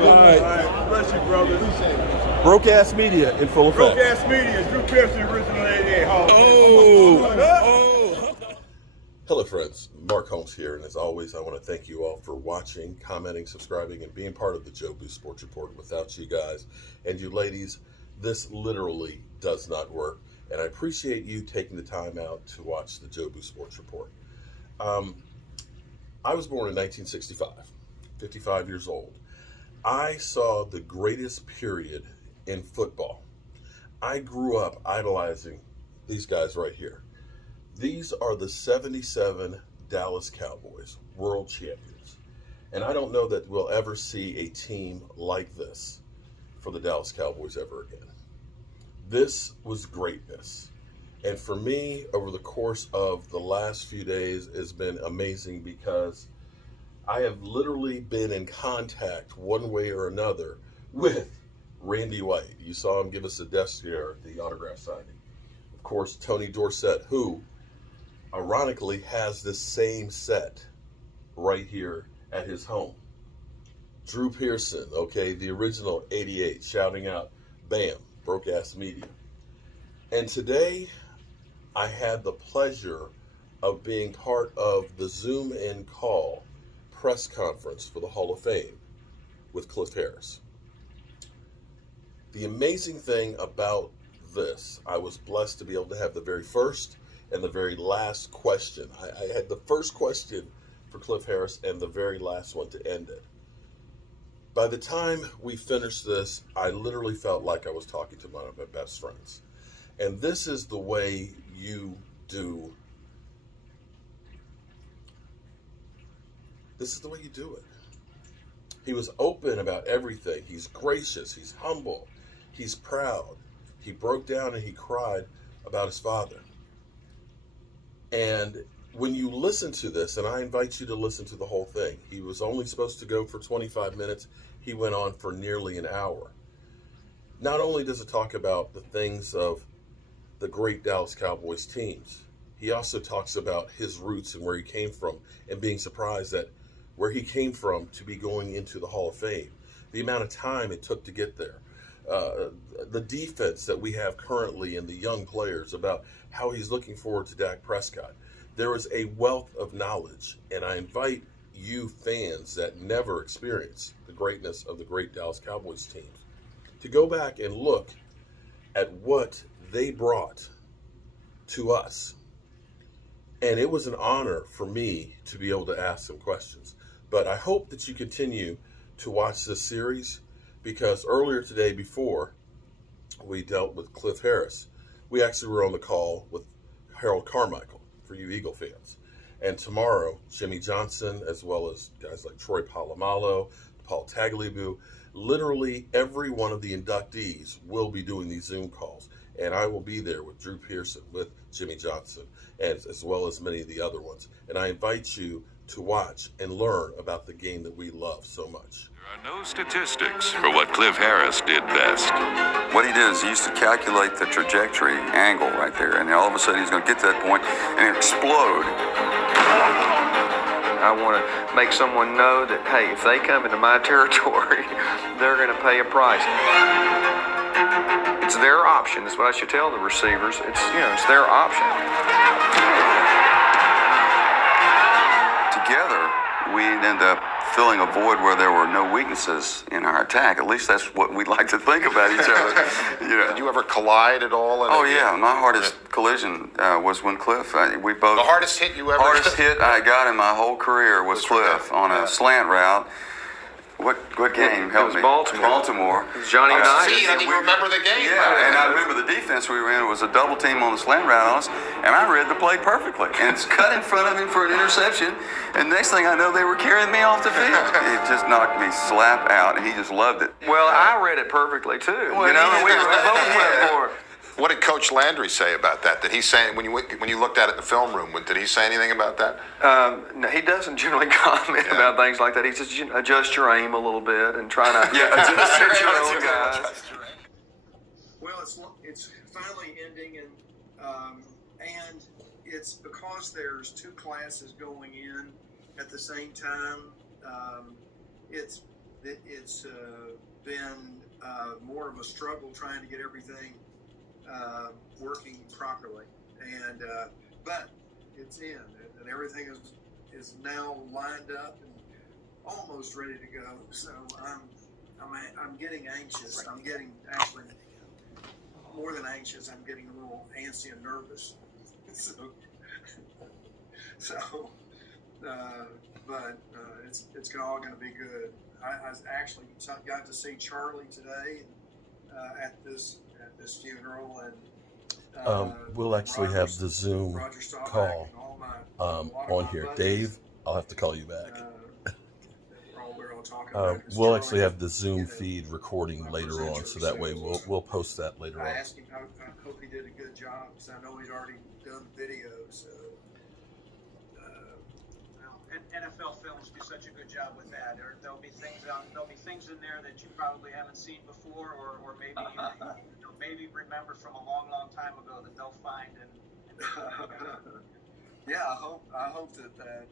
All right. Bless you, brother. Broke-ass media in full effect. Broke-ass media. Drew Pearson, original 88 Hall. Oh. Hello, friends. Mark Holmes here, and as always, I want to thank you all for watching, commenting, subscribing, and being part of the Jobu Sports Report. Without you guys and you ladies, this literally does not work, and I appreciate you taking the time out to watch the Jobu Sports Report. I was born in 1965, 55 years old. I saw the greatest period in football. I grew up idolizing these guys right here. These are the 77 Dallas Cowboys, world champions. And I don't know that we'll ever see a team like this for the Dallas Cowboys ever again. This was greatness. And for me, over the course of the last few days, it's been amazing because I have literally been in contact one way or another with Randy White. You saw him give us a desk here at the autograph signing. Of course, Tony Dorsett, who ironically has this same set right here at his home. Drew Pearson, okay, the original 88, shouting out, bam, broke-ass media. And today, I had the pleasure of being part of the Zoom-in call press conference for the Hall of Fame with Cliff Harris. The amazing thing about this, I was blessed to be able to have the very first and the very last question. I had the first question for Cliff Harris and the very last one to end it. By the time we finished this, I literally felt like I was talking to one of my best friends. And this is the way you do. This is the way you do it. He was open about everything. He's gracious. He's humble. He's proud. He broke down and he cried about his father. And when you listen to this, and I invite you to listen to the whole thing, he was only supposed to go for 25 minutes. He went on for nearly an hour. Not only does it talk about the things of the great Dallas Cowboys teams, he also talks about his roots and where he came from and being surprised that where he came from to be going into the Hall of Fame, the amount of time it took to get there, the defense that we have currently and the young players, about how he's looking forward to Dak Prescott. There is a wealth of knowledge, and I invite you fans that never experienced the greatness of the great Dallas Cowboys teams to go back and look at what they brought to us. And it was an honor for me to be able to ask some questions. But I hope that you continue to watch this series, because earlier today, before we dealt with Cliff Harris, we actually were on the call with Harold Carmichael, for you Eagle fans. And tomorrow, Jimmy Johnson, as well as guys like Troy Polamalu, Paul Tagliabue, literally every one of the inductees will be doing these Zoom calls. And I will be there with Drew Pearson, with Jimmy Johnson, as well as many of the other ones. And I invite you to watch and learn about the game that we love so much. There are no statistics for what Cliff Harris did best. What he did is he used to calculate the trajectory angle right there, and then all of a sudden he's going to get to that point and explode. I want to make someone know that, hey, if they come into my territory, they're going to pay a price. It's their option. That's what I should tell the receivers. It's their option. Together, we end up filling a void where there were no weaknesses in our attack. At least that's what we'd like to think about each other. Did you ever collide at all? Yeah, my hardest collision was when Cliff. We both. The hardest hit you ever? Hardest hit I got in my whole career was Cliff on a slant route. What game helped me? Baltimore. Johnny Unitas. I didn't even remember the game. Yeah, and I remember the defense we were in was a double team on the slant route on us, and I read the play perfectly. And it's cut in front of him for an interception, and next thing I know, they were carrying me off the field. It just knocked me slap out, and he just loved it. Well, I read it perfectly too. Well, we both went for it. What did Coach Landry say about that? Did he say, when you looked at it in the film room, did he say anything about that? No, he doesn't generally comment about things like that. He says, adjust your aim a little bit and try to adjust your own guys. Well, it's finally ending, and it's because there's two classes going in at the same time. It's it's been more of a struggle trying to get everything working properly, and but it's in, and everything is now lined up and almost ready to go. So I'm getting anxious. I'm getting actually more than anxious. I'm getting a little antsy and nervous. But it's all going to be good. I actually got to see Charlie today at this funeral, and we'll actually have the Zoom call on here. Dave, I'll have to call you back. We'll actually have the Zoom feed recording later on, so that way we'll post that later on. I asked him, I hope he did a good job, because I know he's already done videos. NFL films do such a good job with that. There'll be things in there that you probably haven't seen before, or maybe maybe remember from a long time ago that they'll find and yeah, I hope that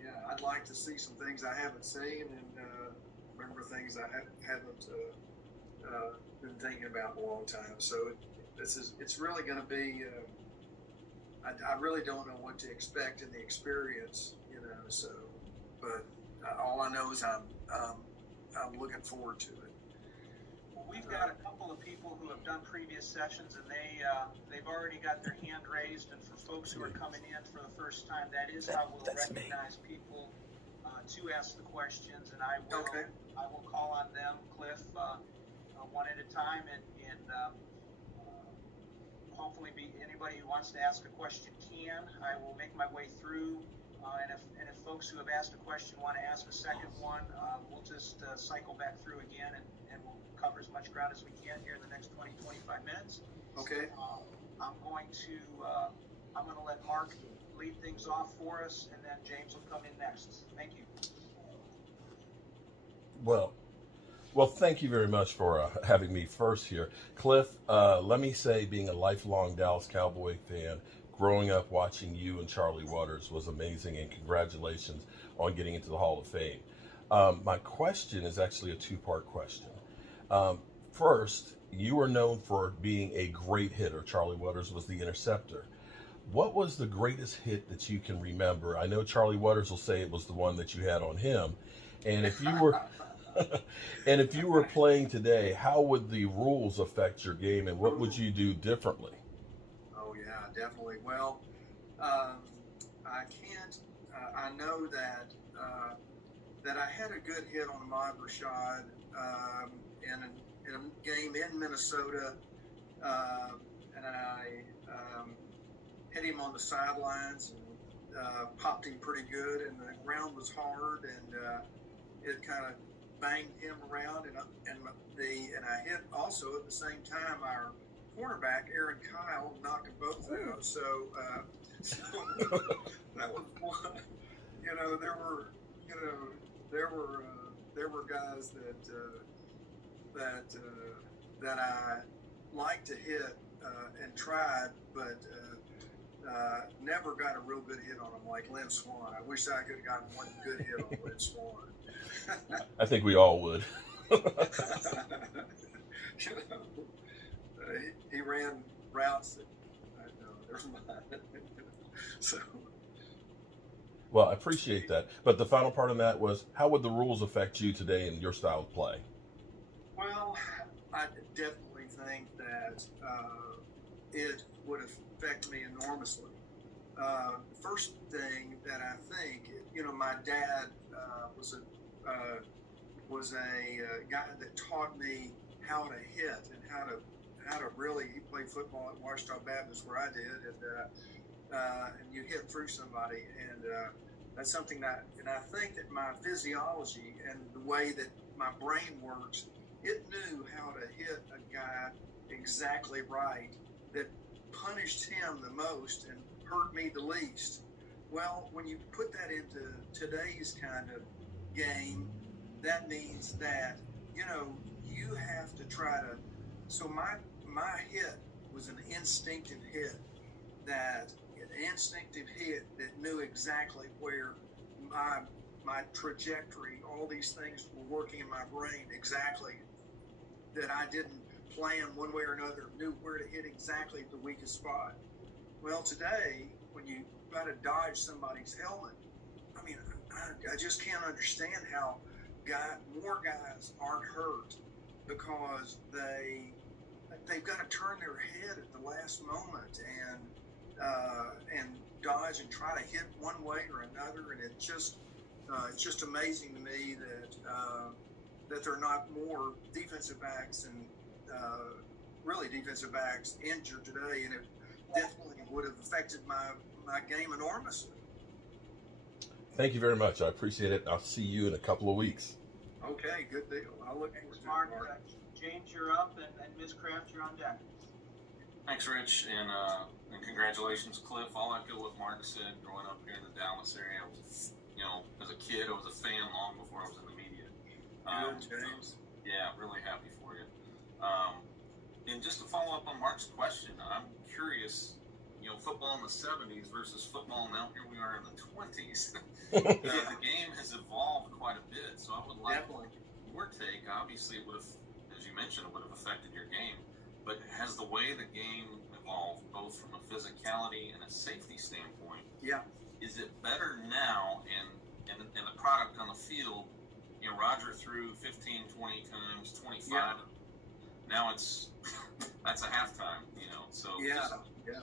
yeah, I'd like to see some things I haven't seen, and remember things I haven't been thinking about in a long time. So it's really going to be. I really don't know what to expect in the experience, So, but all I know is I'm looking forward to it. Well, we've got a couple of people who have done previous sessions, and they've already got their hand raised. And for folks who are coming in for the first time, that is how we'll recognize people to ask the questions. And I will call on them, Cliff, one at a time, and hopefully anybody who wants to ask a question can. I will make my way through, and if folks who have asked a question want to ask a second one, we'll just cycle back through again, and we'll cover as much ground as we can here in the next 20-25 minutes. Okay. I'm going to let Mark lead things off for us, and then James will come in next. Thank you. Well, thank you very much for having me first here. Cliff, let me say, being a lifelong Dallas Cowboy fan, growing up watching you and Charlie Waters was amazing, and congratulations on getting into the Hall of Fame. My question is actually a two-part question. First, you were known for being a great hitter. Charlie Waters was the interceptor. What was the greatest hit that you can remember? I know Charlie Waters will say it was the one that you had on him. And if you were... And if you were playing today, how would the rules affect your game, and what would you do differently? Oh yeah, definitely. Well, I can't. I know that I had a good hit on Ahmad Rashad in a game in Minnesota, and I hit him on the sidelines and popped him pretty good, and the ground was hard, and it kind of banged him around, and I hit also at the same time our cornerback Aaron Kyle, knocked them both out. So that was one. There were guys that I liked to hit and tried, but never got a real good hit on them, like Lynn Swan. I wish I could have gotten one good hit on Lynn Swan. I think we all would. He ran routes that never mind. So. Well, I appreciate that. But the final part of that was, how would the rules affect you today in your style of play? Well, I definitely think that it would affect me enormously. First thing that I think, my dad was a guy that taught me how to hit and how to really. He played football at Washington Baptist where I did, and you hit through somebody, and that's something and I think that my physiology and the way that my brain works, it knew how to hit a guy exactly right that punished him the most and hurt me the least. Well, when you put that into today's kind of game, that means that, you have to try to, so my hit was an instinctive hit that knew exactly where my my trajectory, all these things were working in my brain exactly, that I didn't plan one way or another, knew where to hit exactly at the weakest spot. Well, today, when you got to dodge somebody's helmet, I mean, I just can't understand how more guys aren't hurt because they've got to turn their head at the last moment and dodge and try to hit one way or another, and it's just amazing to me that there are not more defensive backs and really defensive backs injured today, and it definitely would have affected my game enormously. Thank you very much. I appreciate it. I'll see you in a couple of weeks. Okay, good deal. I'll look Thanks, forward to it, Mark. Mark. James, you're up, and Ms. Kraft, you're on deck. Thanks, Rich, and congratulations, Cliff. I'll echo what Mark said. Growing up here in the Dallas area, I was, as a kid, I was a fan long before I was in the media. Good, James. Yeah, really happy for you. And just to follow up on Mark's question, I'm curious. Football in the 70s versus football now. Here we are in the 20s. The game has evolved quite a bit, so I would like your take. Obviously, it would have, as you mentioned, it would have affected your game. But has the way the game evolved, both from a physicality and a safety standpoint, is it better now? And the product on the field, Roger threw 15, 20 times, 25. Yeah. Now it's that's a halftime. So just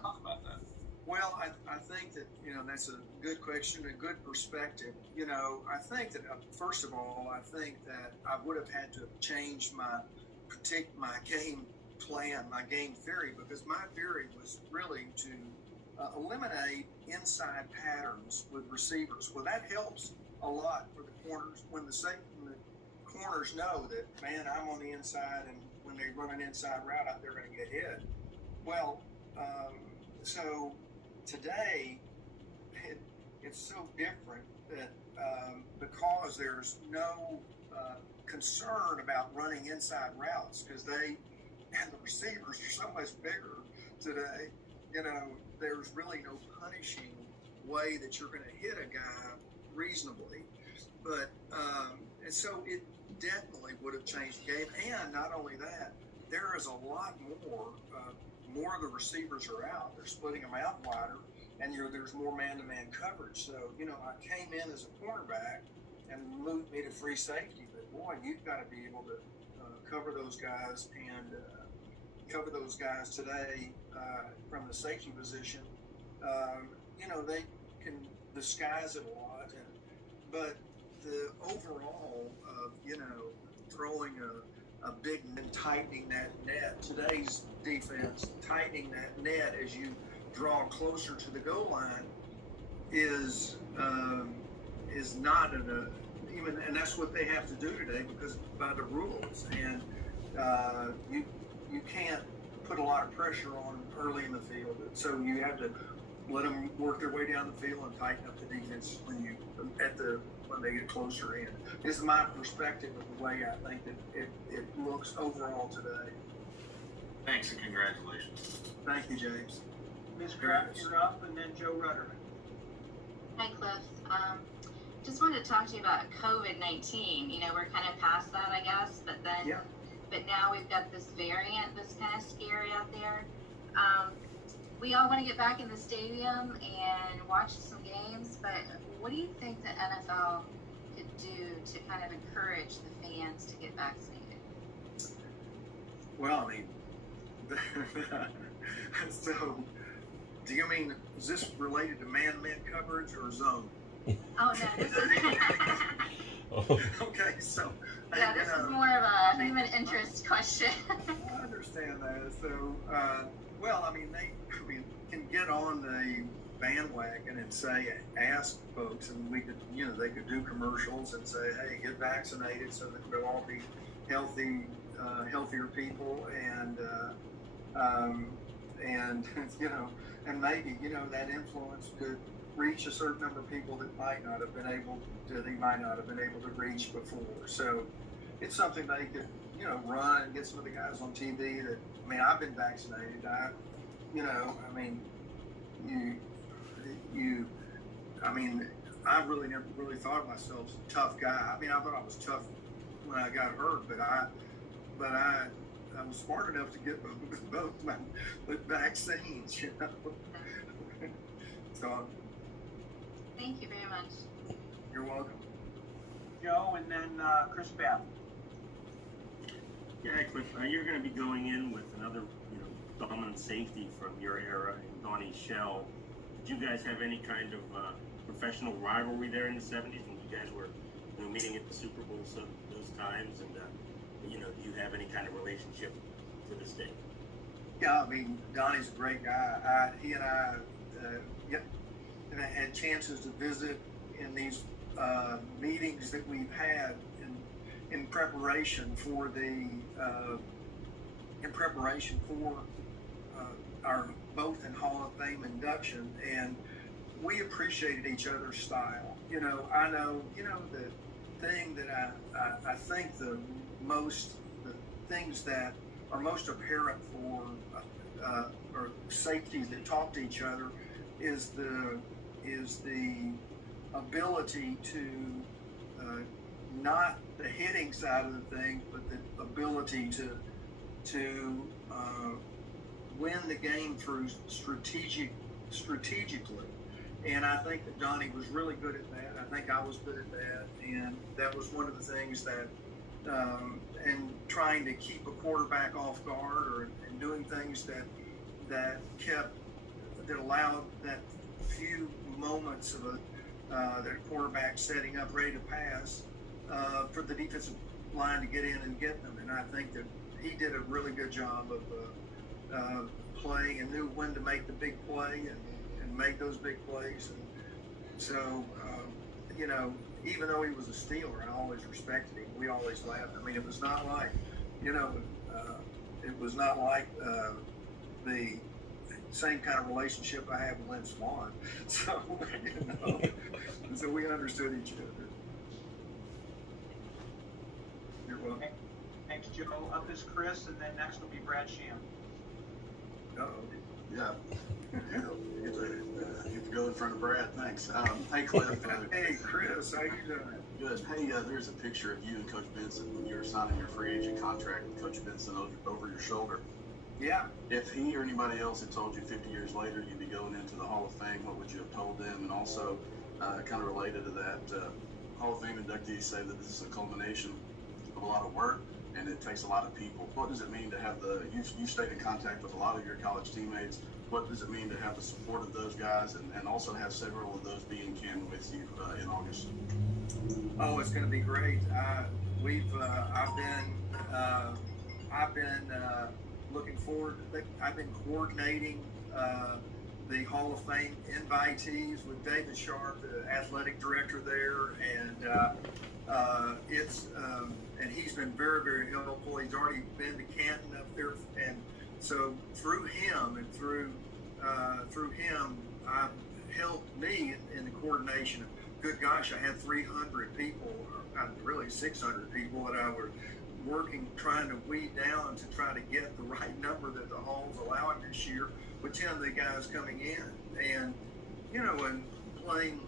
talk about that. Well, I think that, that's a good question, a good perspective. I think that, first of all, I think that I would have had to change my game plan, my game theory, because my theory was really to eliminate inside patterns with receivers. Well, that helps a lot for the corners when the corners know that, man, I'm on the inside, and when they run an inside route out, they're going to get hit. Well, so today it's so different that because there's no concern about running inside routes, because the receivers are so much bigger today, there's really no punishing way that you're going to hit a guy reasonably. But and so it definitely would have changed the game. And not only that, there is a lot more of the receivers are out. They're splitting them out wider, and there's more man-to-man coverage. So, I came in as a cornerback and moved me to free safety. But, boy, you've got to be able to cover those guys and cover those guys today from the safety position. They can disguise it a lot. But the overall of, throwing a big and tightening that net, today's defense, tightening that net as you draw closer to the goal line is not even, and that's what they have to do today because by the rules, and you can't put a lot of pressure on early in the field, so you have to let them work their way down the field and tighten up the defense when they get closer in. This is my perspective of the way I think that it looks overall today. Thanks and congratulations. Thank you, James. Ms. Kraft, you're up, and then Joe Rudderman. Hi, Cliff. Just wanted to talk to you about COVID-19. We're kind of past that, I guess, but now we've got this variant that's kind of scary out there. We all want to get back in the stadium and watch some games, but what do you think the NFL could do to kind of encourage the fans to get vaccinated? Well, I mean, so do you mean, is this related to man-to-man coverage or zone? Oh, no, this is... Okay, so... Yeah, this is more of a human interest question. I understand that. So, well, I mean, they can get on the bandwagon and ask folks, and we could, they could do commercials and say, hey, get vaccinated so that we'll all be healthier people, and and maybe, that influence could reach a certain number of people that they might not have been able to reach before. So it's something they could, run and get some of the guys on TV that, I've been vaccinated. I really never really thought of myself as a tough guy. I mean, I thought I was tough when I got hurt, but I was smart enough to get both my vaccines, you know. So Thank you very much. You're welcome. Joe, and then Chris Babb. Yeah, Cliff, you're going to be going in with another, dominant safety from your era, in Donnie Shell. Did you guys have any kind of professional rivalry there in the 70s when you guys were, meeting at the Super Bowl those times? And, do you have any kind of relationship to this day? Yeah, I mean, Donnie's a great guy. He and I had chances to visit in these meetings that we've had in preparation for our both in Hall of Fame induction, and we appreciated each other's style. I know, the thing that I think the things that are most apparent for or safeties that talk to each other is the ability to not the hitting side of the thing, but the ability to win the game through strategically. And I think that Donnie was really good at that. I think I was good at that, and that was one of the things that and trying to keep a quarterback off guard and doing things that allowed that few moments of their quarterback setting up ready to pass for the defensive line to get in and get them. And I think that he did a really good job of playing and knew when to make the big play and make those big plays. And so, even though he was a Steeler, I always respected him. We always laughed. I mean, it was not like, the same kind of relationship I have with Lynn Swan. So, so we understood each other. You're welcome. Thanks, Joe. Up is Chris, and then next will be Brad Sham. Yeah. You can go in front of Brad. Thanks. Hey, Cliff. Hey, Chris. How you doing? Good. Hey, there's a picture of you and Coach Benson when you were signing your free agent contract with Coach Benson over your shoulder. Yeah. If he or anybody else had told you 50 years later you'd be going into the Hall of Fame, what would you have told them? And also, kind of related to that, Hall of Fame inductees say that this is a culmination of a lot of work, and it takes a lot of people. What does it mean to have you stayed in contact with a lot of your college teammates? What does it mean to have the support of those guys and also have several of those be in Canton with you in August? Oh, it's going to be great. I've been looking forward. I've been coordinating the Hall of Fame invitees with David Sharp, the athletic director there, and he's been very, very helpful. He's already been to Canton up there, and so through him I've helped me in the coordination. Good gosh, I had 300 people, or really 600 people that I was working, trying to weed down to try to get the right number that the Hall's allowing this year, with 10 of the guys coming in, and and playing.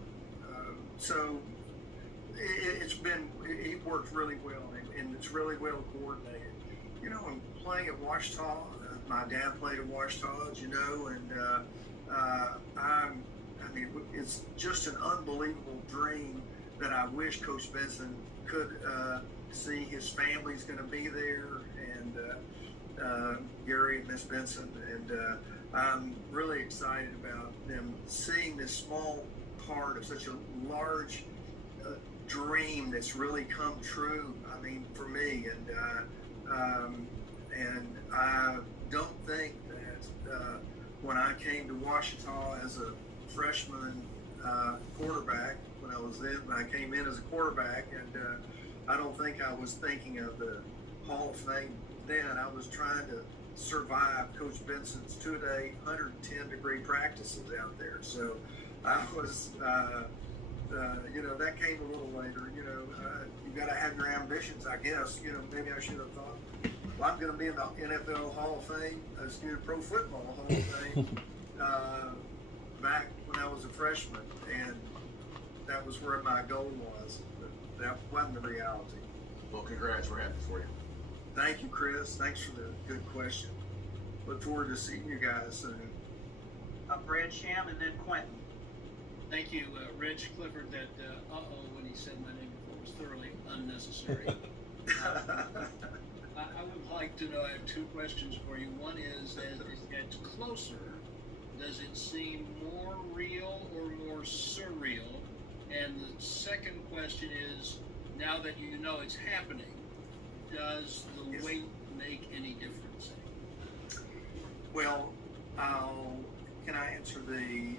So it worked really well, and it's really well coordinated. And playing at Ouachita, my dad played at Ouachita, and it's just an unbelievable dream that I wish Coach Benson could see. His family's going to be there, and Gary and Miss Benson, and I'm really excited about them seeing this small part of such a large dream that's really come true. I mean, for me, and I don't think that when I came to Ouachita as a freshman quarterback, when I came in as a quarterback, and I don't think I was thinking of the Hall of Fame then. I was trying to survive Coach Benson's 2-day, 110-degree practices out there. So I was, that came a little later. You got to have your ambitions, I guess. Maybe I should have thought, well, I'm going to be in the NFL Hall of Fame, Pro Football Hall of Fame, back when I was a freshman. And that was where my goal was. But that wasn't the reality. Well, congrats. We're happy for you. Thank you, Chris. Thanks for the good question. Look forward to seeing you guys soon. Brad Sham and then Quentin. Thank you, Rich Clifford. That when he said my name before was thoroughly unnecessary. I would like to know, I have two questions for you. One is, as it gets closer, does it seem more real or more surreal? And the second question is, now that you know it's happening, does the weight make any difference? Well, can I answer the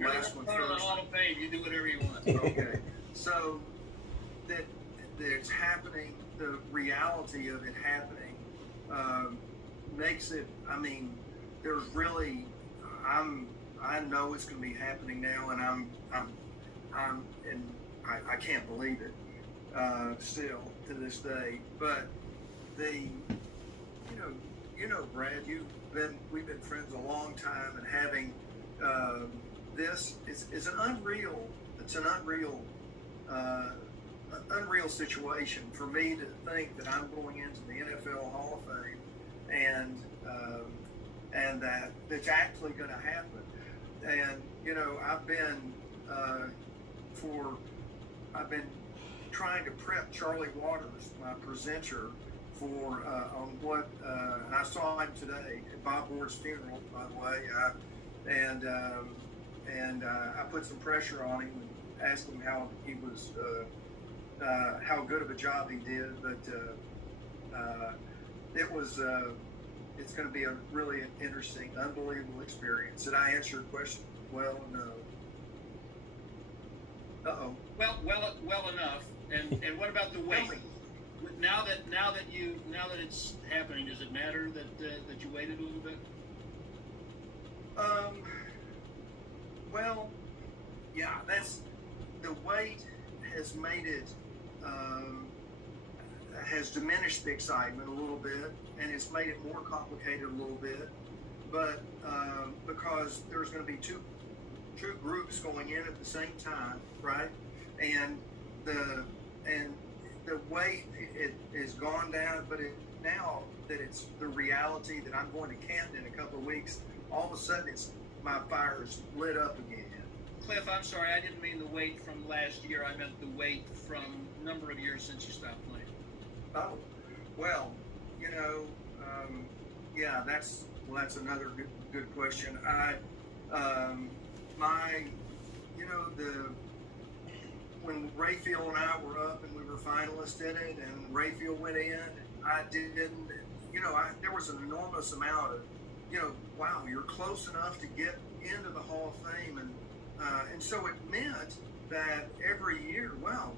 last one first? You're the Hall of Fame. You do whatever you want. Okay. So that it's happening, the reality of it happening makes it. I mean, there's really. I know it's going to be happening now, and I can't believe it still to this day. But Brad, we've been friends a long time, and having this is an unreal. It's an unreal situation for me to think that I'm going into the NFL Hall of Fame, and that it's actually going to happen. And I've been trying to prep Charlie Waters, my presenter, for on what I saw him today at Bob Ward's funeral, by the way, and I put some pressure on him and asked him how he was, how good of a job he did, but it's going to be a really interesting, unbelievable experience. Did I answer your question? Well, no. Well enough. And what about the weight? Now that it's happening, does it matter that you waited a little bit? Well, yeah. That's the weight has made it has diminished the excitement a little bit, and it's made it more complicated a little bit. But because there's going to be two groups going in at the same time, right? And the weight it has gone down, but now that it's the reality that I'm going to Canton in a couple of weeks, all of a sudden my fire's lit up again. Cliff, I'm sorry, I didn't mean the weight from last year. I meant the weight from number of years since you stopped playing. Oh, well, yeah, that's another good question. When Rayfield and I were up and we were finalists in it, and Rayfield went in, I didn't, there was an enormous amount of, wow, you're close enough to get into the Hall of Fame, and so it meant that every year, wow,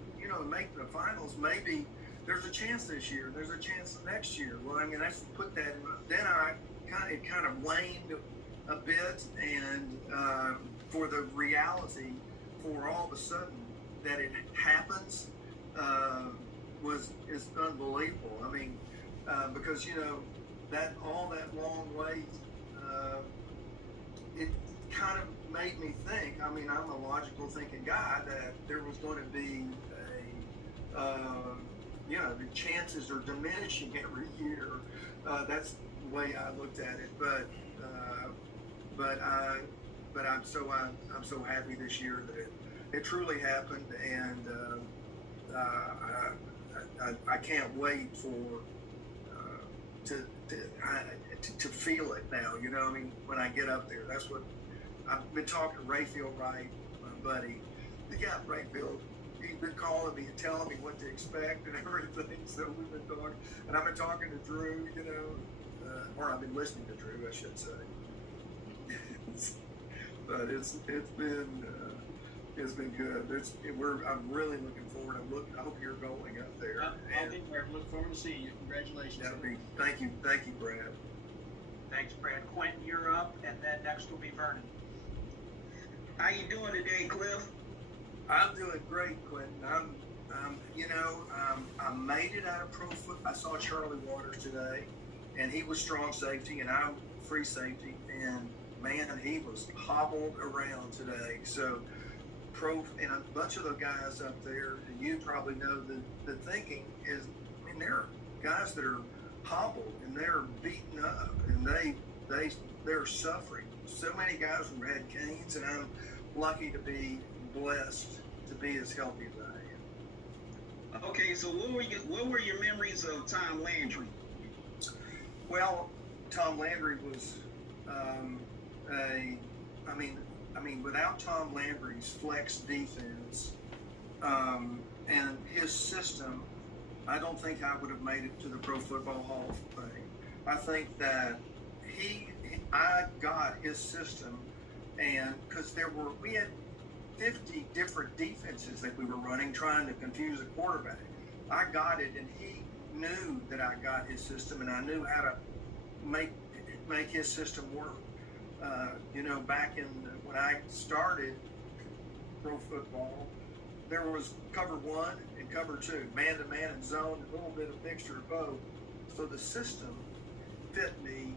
make the finals, maybe there's a chance this year, there's a chance next year. Well, I mean, that's put that in. Then it kind of waned a bit, and for the reality, for all of a sudden that it happens, is unbelievable. I mean, because that all that long wait, it kind of made me think. I mean, I'm a logical thinking guy, that there was going to be the chances are diminishing every year. That's the way I looked at it. But I'm so happy this year that it truly happened, and I can't wait for to feel it now. I mean, when I get up there, that's what I've been talking to Rayfield Wright, my buddy. The guy Rayfield, he's been calling me and telling me what to expect and everything. So we've been talking, and I've been talking to Drew, or I've been listening to Drew, I should say. But it's been good. I'm really looking forward. I hope you're going up there. I'll be there. Look forward to seeing you. Congratulations. Thank you, Brad. Thanks, Brad. Quentin, you're up, and then next will be Vernon. How you doing today, Cliff? I'm doing great, Quentin. I made it out of pro football. I saw Charlie Waters today, and he was strong safety, and I'm free safety, and man, he was hobbled around today. So and a bunch of the guys up there, you probably know the thinking is, I mean, they're guys that are hobbled and they're beaten up and they're suffering. So many guys have had canes, and I'm lucky to be blessed to be as healthy as I am. Okay, so what were your memories of Tom Landry? Well, Tom Landry was I mean, without Tom Landry's flex defense and his system, I don't think I would have made it to the Pro Football Hall of Fame. I think that I got his system, and because we had 50 different defenses that we were running trying to confuse a quarterback. I got it, and he knew that I got his system, and I knew how to make his system work. Back when I started pro football, there was cover 1 and cover 2, man-to-man and zone, a little bit of mixture of both. So the system fit me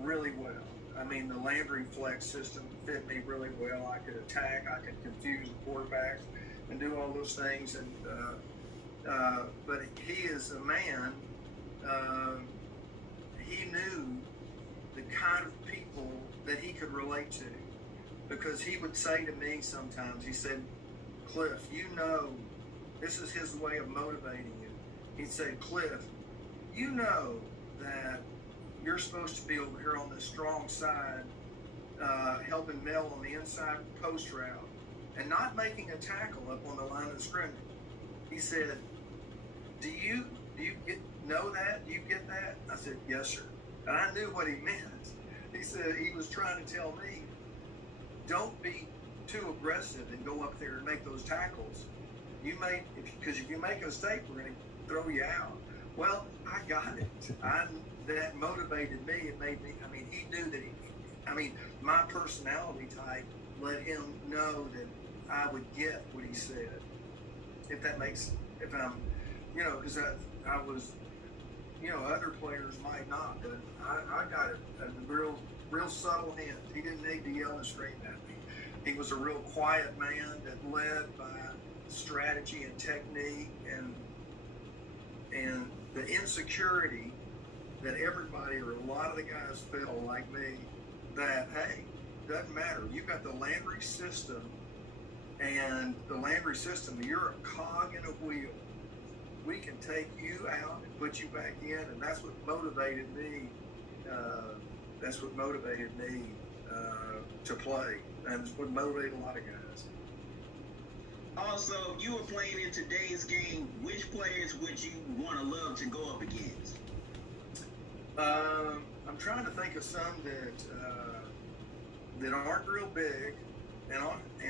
really well. I mean, the Landry flex system fit me really well. I could attack, I could confuse the quarterbacks and do all those things. And but he is a man, he knew the kind of people that he could relate to, because he would say to me sometimes, he said, Cliff, this is his way of motivating you. He'd say, Cliff, you know that you're supposed to be over here on the strong side, helping Mel on the inside post route and not making a tackle up on the line of scrimmage. He said, do you know that? Do you get that? I said, yes, sir. And I knew what he meant. He said, he was trying to tell me, don't be too aggressive and go up there and make those tackles. Because if you make a mistake, we're going to throw you out. Well, I got it. That motivated me. It made me, he knew that my personality type let him know that I would get what he said. Because I was, other players might not, but I got a real subtle hint. He didn't need to yell and scream at me. He was a real quiet man that led by strategy and technique and the insecurity that everybody, or a lot of the guys, felt like me, that, hey, doesn't matter. You've got the Landry system, and the Landry system, you're a cog in a wheel. We can take you out and put you back in, and that's what motivated me. To play, and it's what motivated a lot of guys. Also, if you were playing in today's game, which players would you want to love to go up against? I'm trying to think of some that aren't real big and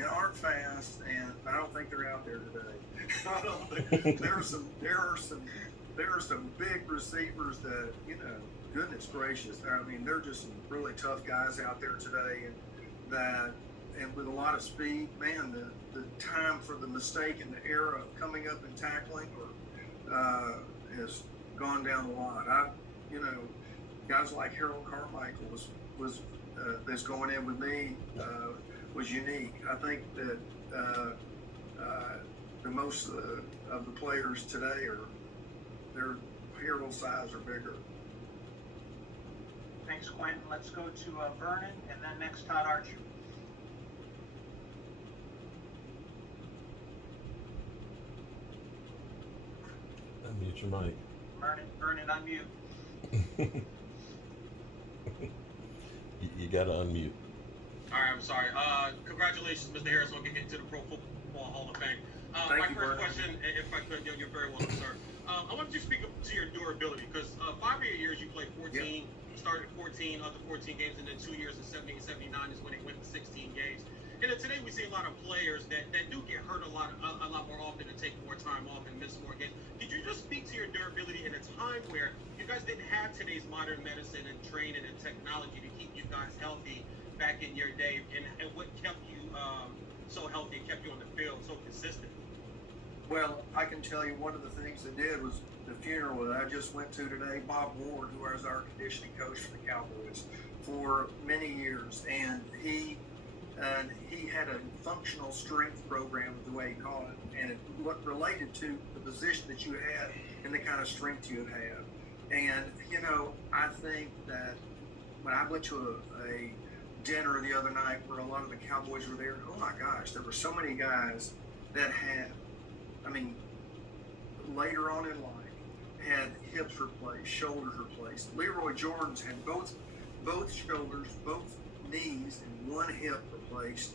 aren't fast, and I don't think they're out there today. I don't think there are some big receivers that, goodness gracious, they're just some really tough guys out there today, and with a lot of speed. Man, the time for the mistake and the error of coming up and tackling has gone down a lot. Guys like Harold Carmichael was that's going in with me was unique. I think that the most of the players today their hero size or bigger. Thanks, Quentin. Let's go to Vernon, and then next Todd Archer. Unmute your mic. Vernon, unmute. You got to unmute. All right, I'm sorry. Congratulations, Mr. Harris, on getting to the Pro Football Hall of Fame. My first question, if I could, you're very welcome, sir. I wanted to speak to your durability, because 5 of your years you played 14, started 14, other 14 games, and then 2 years in 78 and 79 is when they went to 16 games. And then today we see a lot of players that do get hurt a lot more often and take more time off and miss more games. Could you just speak to your durability in a time where you guys didn't have today's modern medicine and training and technology to keep you guys healthy back in your day, and what kept you so healthy and kept you on the field so consistent? Well, I can tell you one of the things that did was the funeral that I just went to today. Bob Ward, who was our conditioning coach for the Cowboys for many years, and he and he had a functional strength program, the way he called it, and what related to the position that you had and the kind of strength you have. And I think that when I went to a dinner the other night where a lot of the Cowboys were there, oh my gosh, there were so many guys that had, later on in life, had hips replaced, shoulders replaced. Leroy Jordan's had both shoulders, both knees, and one hip replaced.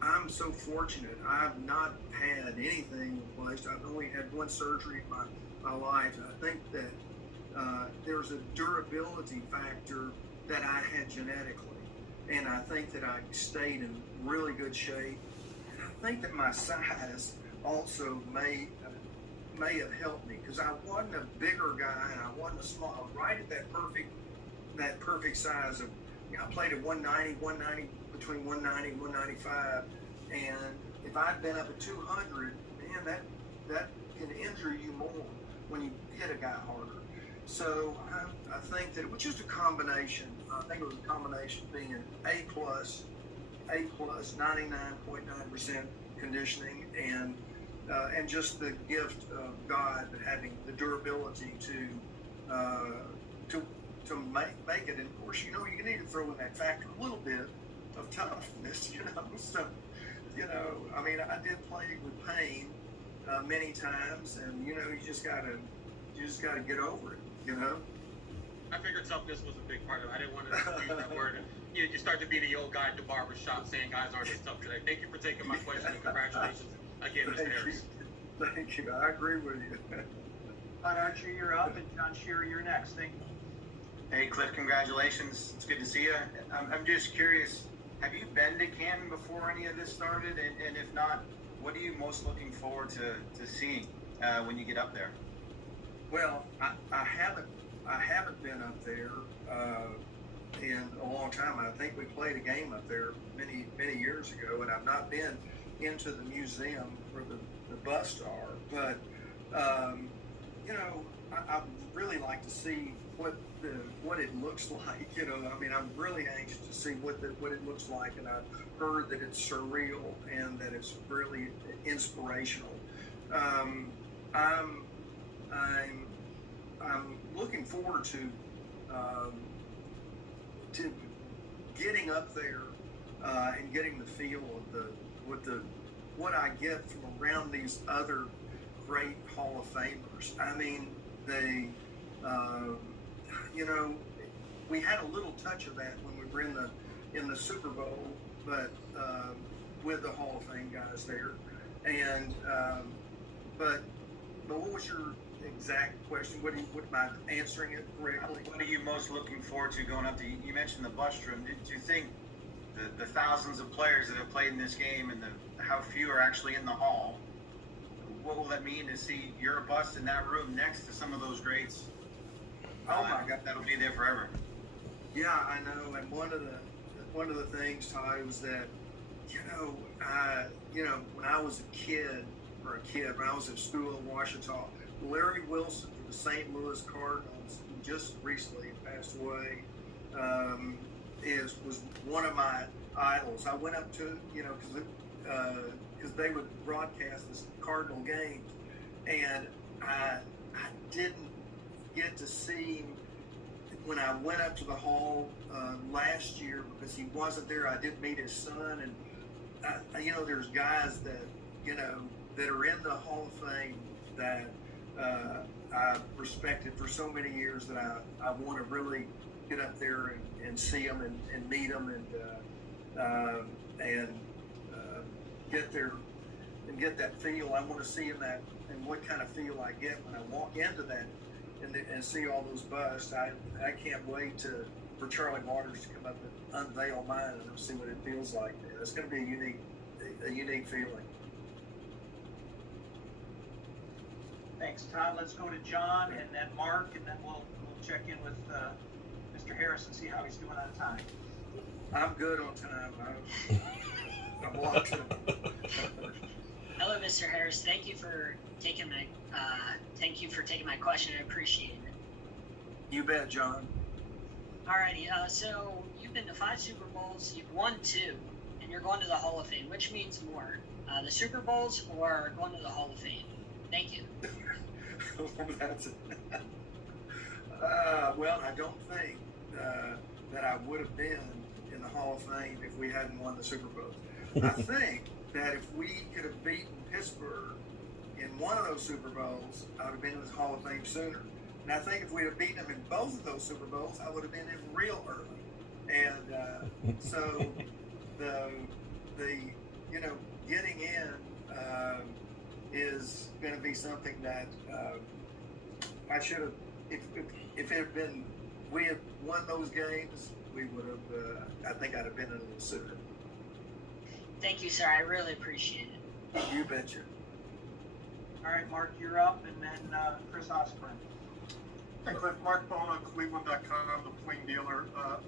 I'm so fortunate. I've not had anything replaced. I've only had one surgery in my life. And I think that there's a durability factor that I had genetically. And I think that I stayed in really good shape. And I think that my size also may have helped me, because I wasn't a bigger guy and I wasn't a small. I was right at that perfect size of, I played at 190, between 190 and 195. And if I'd been up at 200, man, that can injure you more when you hit a guy harder. So I think that it was just a combination. I think it was a combination of being A plus, 99.9% conditioning, and just the gift of God having the durability to make it. And of course, you need to throw in that factor a little bit of toughness. So I did play with pain many times, and you just gotta get over it. I figured toughness was a big part of it. I didn't want to use that word. You start to be the old guy at the barber shop saying guys aren't as tough today. Thank you for taking my question, and congratulations again, Mr. Harris. Thank you. I agree with you. Todd Archer, you're up, and John Shearer, you're next. Thank you. Hey, Cliff, congratulations. It's good to see you. I'm just curious, have you been to Canton before any of this started? And if not, what are you most looking forward to seeing when you get up there? Well, I haven't been up there in a long time. I think we played a game up there many years ago, and I've not been into the museum where the busts are. But I really like to see what it looks like. I'm really anxious to see what it looks like, and I've heard that it's surreal and that it's really inspirational. I'm looking forward to getting up there and getting the feel of what I get from around these other great Hall of Famers. We had a little touch of that when we were in the Super Bowl, but with the Hall of Fame guys there. And but what was your exact question? What am I answering it correctly? What are you most looking forward to going up to? You mentioned the bust room. Do you think the thousands of players that have played in this game and how few are actually in the hall, what will that mean to see your bust in that room next to some of those greats? Oh my God, that'll be there forever. Yeah, I know. And one of the things, Ty, was that when I was a kid, when I was at school in Washington, Larry Wilson for the St. Louis Cardinals, who just recently passed away, was one of my idols. I went up to because they would broadcast this Cardinal games, and I didn't get to see him when I went up to the hall last year because he wasn't there. I did meet his son, and there's guys that are in the Hall of Fame that I've respected for so many years that I want to really get up there and see them and meet them and get there and get that feel. I want to see them and what kind of feel I get when I walk into that and see all those busts. I can't wait for Charlie Waters to come up and unveil mine and see what it feels like. It's going to be a unique feeling. Thanks, Todd. Let's go to John and then Mark, and then we'll check in with Mr. Harris and see how he's doing on time. I'm good on time. I'm watching. Hello, Mr. Harris. Thank you for taking my question. I appreciate it. You bet, John. Alrighty. So you've been to 5 Super Bowls. You've won 2, and you're going to the Hall of Fame, which means more, the Super Bowls or going to the Hall of Fame? Thank you. Well, I don't think that I would have been in the Hall of Fame if we hadn't won the Super Bowls. I think that if we could have beaten Pittsburgh in one of those Super Bowls, I would have been in the Hall of Fame sooner. And I think if we'd have beaten them in both of those Super Bowls, I would have been in real early. And so the getting in is going to be something that I should have. If it had been, we had won those games, we would have. I think I'd have been in a little sooner. Thank you, sir. I really appreciate it. You betcha. All right, Mark, you're up, and then Chris Osborne. Hey, Cliff. Mark Bone on Cleveland.com, the plain dealer.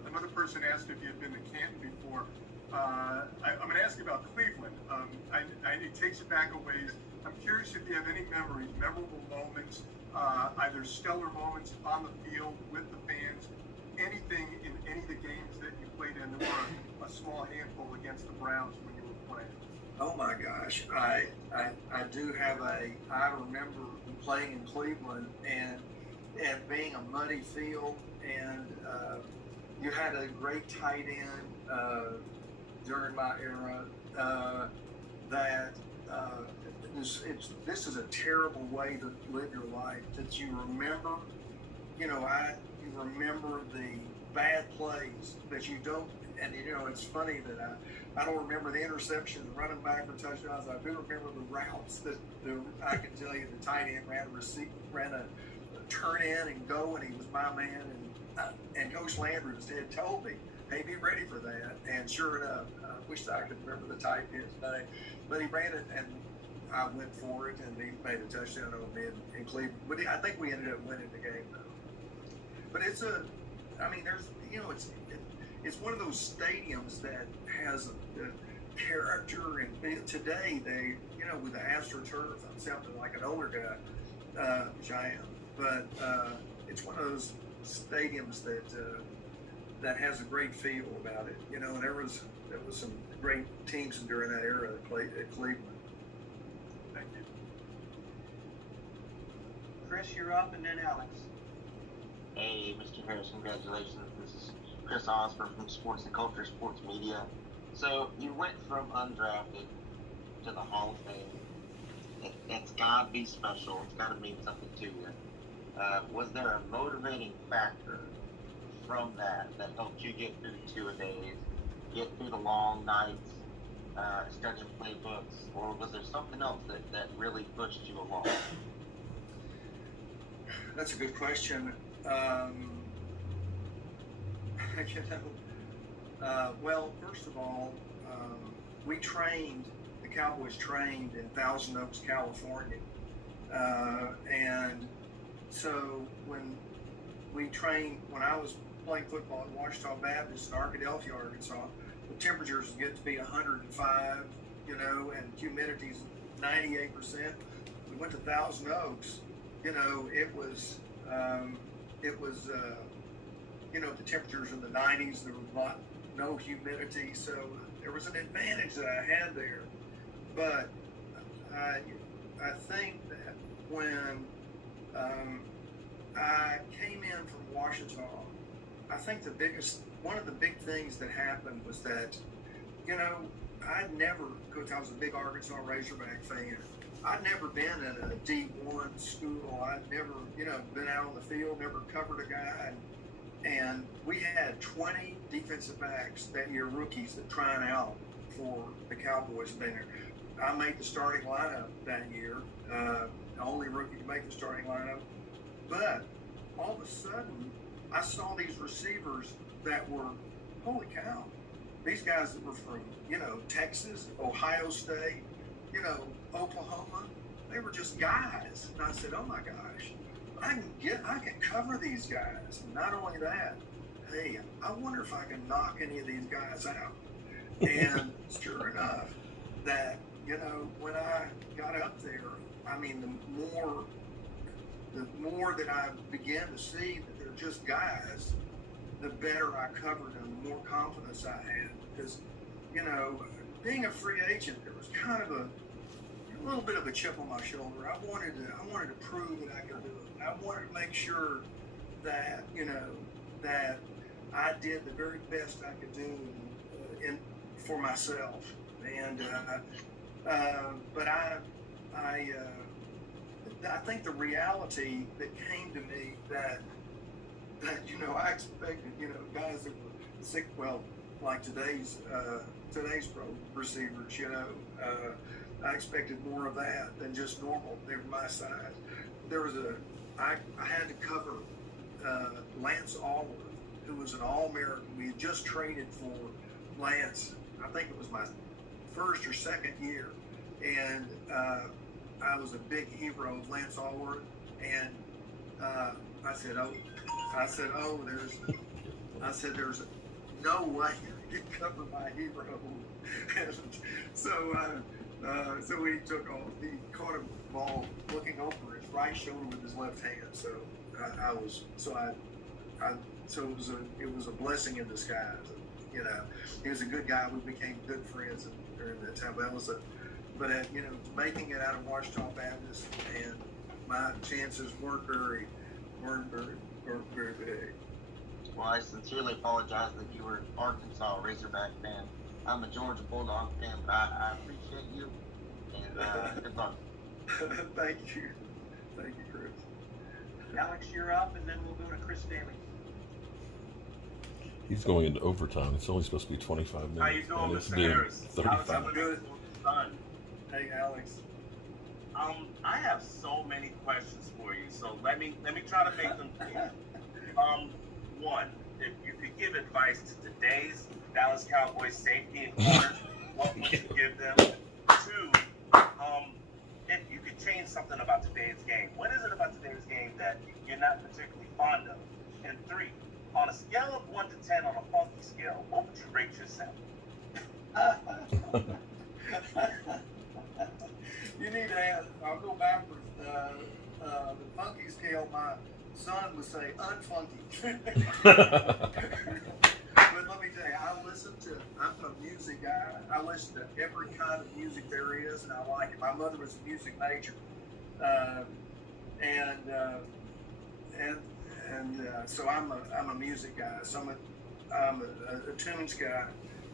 Another person asked if you had been to Canton before. I'm going to ask you about Cleveland. It takes you back a ways. I'm curious if you have any memories, memorable moments, either stellar moments on the field with the fans, anything in any of the games that you played in. There were a small handful against the Browns when you were playing. Oh my gosh, I do have I remember playing in Cleveland and being a muddy field, and you had a great tight end during my era this is a terrible way to live your life, that you remember, you remember the bad plays that you don't, and it's funny that I don't remember the interception, the running back for touchdowns. I do remember the routes that I can tell you the tight end ran a turn in and go, and he was my man, and Coach Landry had told me, hey, be ready for that. And sure enough, I wish I could remember the tight end's name, but he ran it, and I went for it, and he made a touchdown on me in Cleveland. But I think we ended up winning the game, though. But it's there's, it's one of those stadiums that has a character, and today they, with the AstroTurf, I'm sounding like an older guy, which I am, but it's one of those stadiums that has a great feel about it, and there was some great teams during that era that played at Cleveland. Thank you. Chris, you're up, and then Alex. Hey, Mr. Harris, congratulations. This is Chris Osborne from Sports and Culture Sports Media. So you went from undrafted to the Hall of Fame. It's got to be special. It's got to mean something to you. Was there a motivating factor from that helped you get through the two-a-days, get through the long nights, studying playbooks, or was there something else that really pushed you along? That's a good question. Well, first of all, the Cowboys trained in Thousand Oaks, California. And so when I was playing football at Washita Baptist in Arkadelphia, Arkansas, the temperatures would get to be 105, and humidity's 98%. We went to Thousand Oaks, it was the temperatures in the 90s, there was no humidity, so there was an advantage that I had there. But I think that when I came in from Washita, I think one of the big things that happened was that, I'd never, because I was a big Arkansas Razorback fan, I'd never been in a D1 school. I'd never, been out on the field, never covered a guy. And we had 20 defensive backs that year, rookies, that trying out for the Cowboys there. I made the starting lineup that year, the only rookie to make the starting lineup. But all of a sudden, I saw these receivers that were, holy cow, these guys that were from, Texas, Ohio State, Oklahoma, they were just guys. And I said, oh my gosh, I can cover these guys. And not only that, hey, I wonder if I can knock any of these guys out. And sure enough, that, when I got up there, I mean, the more that I began to see that they're just guys, the better I covered them, the more confidence I had. Because, being a free agent, there was kind of a little bit of a chip on my shoulder. I wanted to prove that I could do it. I wanted to make sure that that I did the very best I could do for myself. And but I think the reality that came to me that I expected guys that were sick, like today's pro receivers, I expected more of that than just normal. They were my size. I had to cover Lance Allworth, who was an All-American. We had just traded for Lance. I think it was my first or second year, and I was a big hero of Lance Allworth. And I said, there's no way you can cover my hero. And so he took off. He caught a ball looking over his right shoulder with his left hand. So it was a blessing in disguise. He was a good guy. We became good friends during that time. But making it out of Washita Baptist, and my chances weren't very big. Well, I sincerely apologize that you were an Arkansas Razorback fan. I'm a Georgia Bulldog fan, but I appreciate you, and good luck. Thank you, Chris. Alex, you're up, and then we'll go to Chris Daly. He's going into overtime. It's only supposed to be 25 minutes. How you doing, and it's Mr. been Harris? 35. I'm good. Hey, Alex. I have so many questions for you, so let me try to make them clear. One, if you could give advice to today's Dallas Cowboys safety and corner, what would you give them? Two, if you could change something about today's game, what is it about today's game that you're not particularly fond of? And three, on a scale of 1 to 10 on a funky scale, what would you rate yourself? You need to ask. I'll go backwards. The funky scale, my son would say unfunky. But let me tell you, I'm a music guy. I listen to every kind of music there is, and I like it. My mother was a music major, so I'm a music guy. So I'm a tunes guy.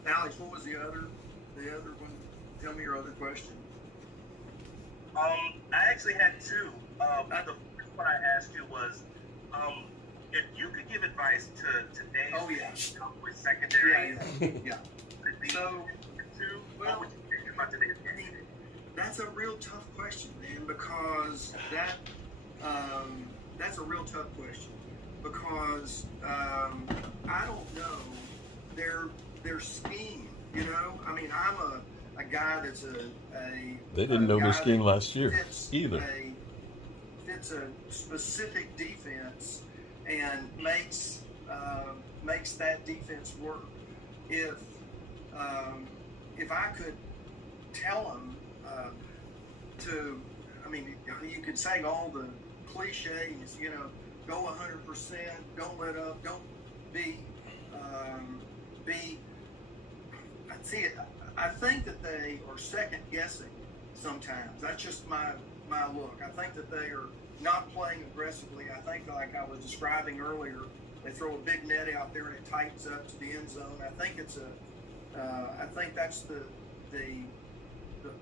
Alex, what was the other one? Tell me your other question. I actually had two. The first one I asked you was, if you could give advice to today's Cowboys secondary, So, what would you think about today's game? That's a real tough question, man, because that's a real tough question because I don't know their scheme. I mean, I'm a guy that's They didn't know their scheme last year either. Fits a specific defense and makes that defense work. If I could tell them you could say all the cliches, go 100%, don't let up, don't be. I think that they are second guessing sometimes. That's just my look. I think that they are not playing aggressively. I think, like I was describing earlier, they throw a big net out there and it tightens up to the end zone. I think that's the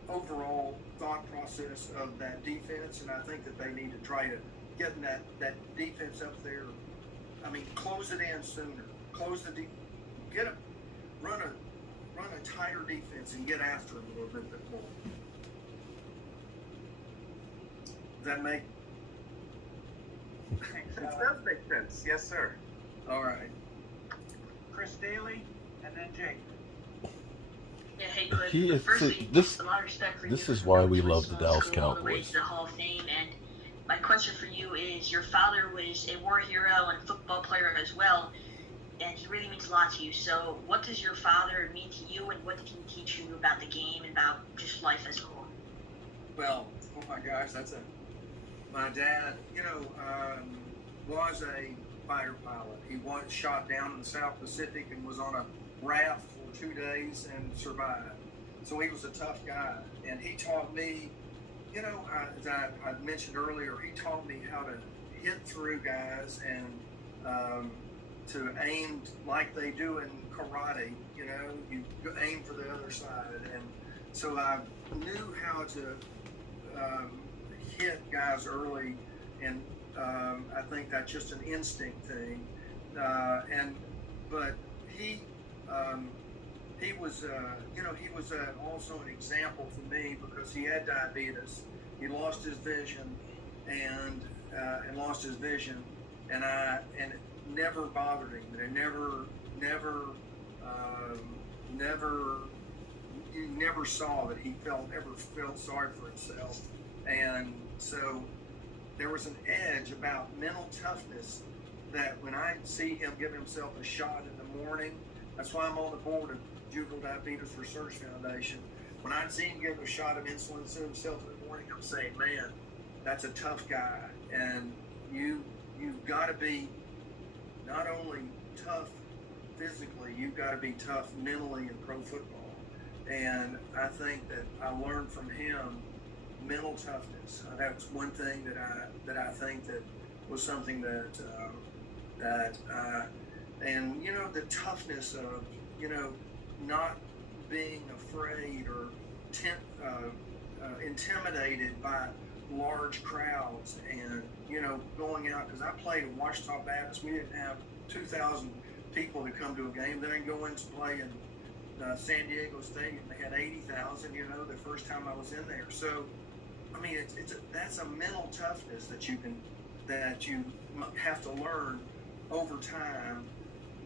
overall thought process of that defense, and I think that they need to try to get that defense up there. I mean, close it in sooner. Run a tighter defense and get after them a little bit more. Does that make? It does make sense. Yes, sir. All right. Chris Daly, and then Jake. Yeah, hey, Cliff. He is, Firstly, this a lot of respect for this you is for why going we to love a the small Dallas school all the way Cowboys. to the Hall of Fame, and my question for you is: your father was a war hero and football player as well, and he really means a lot to you. So, what does your father mean to you, and what did he teach you about the game and about just life as a whole? Well, oh my gosh, my dad, was a fighter pilot. He was shot down in the South Pacific and was on a raft for 2 days and survived. So he was a tough guy, and he taught me, you know, as I mentioned earlier, he taught me how to hit through guys and to aim like they do in karate. You know, you aim for the other side, and so I knew how to hit guys early, and I think that's just an instinct thing. But he was, you know, he was also an example for me because he had diabetes. He lost his vision, and lost his vision, and it never bothered him. And it you never saw that he ever felt sorry for himself. And so there was an edge about mental toughness that when I see him give himself a shot in the morning, that's why I'm on the board of Juvenile Diabetes Research Foundation. When I see him give a shot of insulin to himself in the morning, I'm saying, man, that's a tough guy. And you've got to be not only tough physically, you've got to be tough mentally in pro football. And I think that I learned from him mental toughness. That's one thing that I think that was something and you know, the toughness of, you know, not being afraid or intimidated by large crowds, and you know, going out, because I played at Washington Baptist. We didn't have 2,000 people to come to a game. Then I go in to play in San Diego Stadium. They had 80,000. You know, the first time I was in there. So, I mean, that's a mental toughness that you have to learn over time.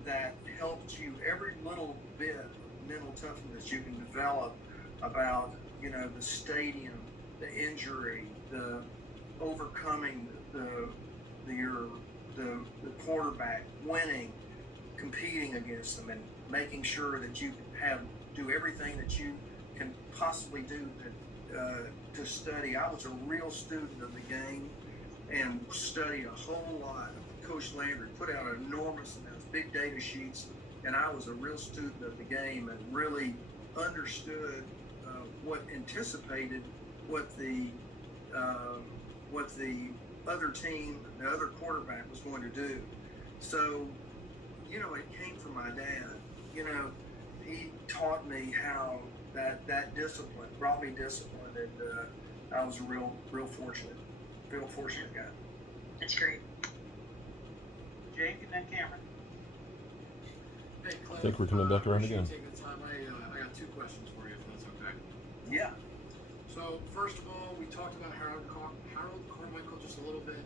That helps you every little bit of mental toughness you can develop about, you know, the stadium, the injury, the overcoming the quarterback, winning, competing against them, and making sure that you do everything that you can possibly do to study. I was a real student of the game and studied a whole lot. Coach Landry put out enormous amounts, big data sheets, and I was a real student of the game and really understood anticipated what the other team, the other quarterback was going to do. So, you know, it came from my dad. You know, he taught me how that discipline brought me discipline, and I was a real fortunate guy. That's great. Jake and then Cameron. Hey, Cliff, I think we're coming back around again. Taking the time. I got 2 questions for you, if that's okay. Yeah. So first of all, we talked about Harold Carmichael just a little bit.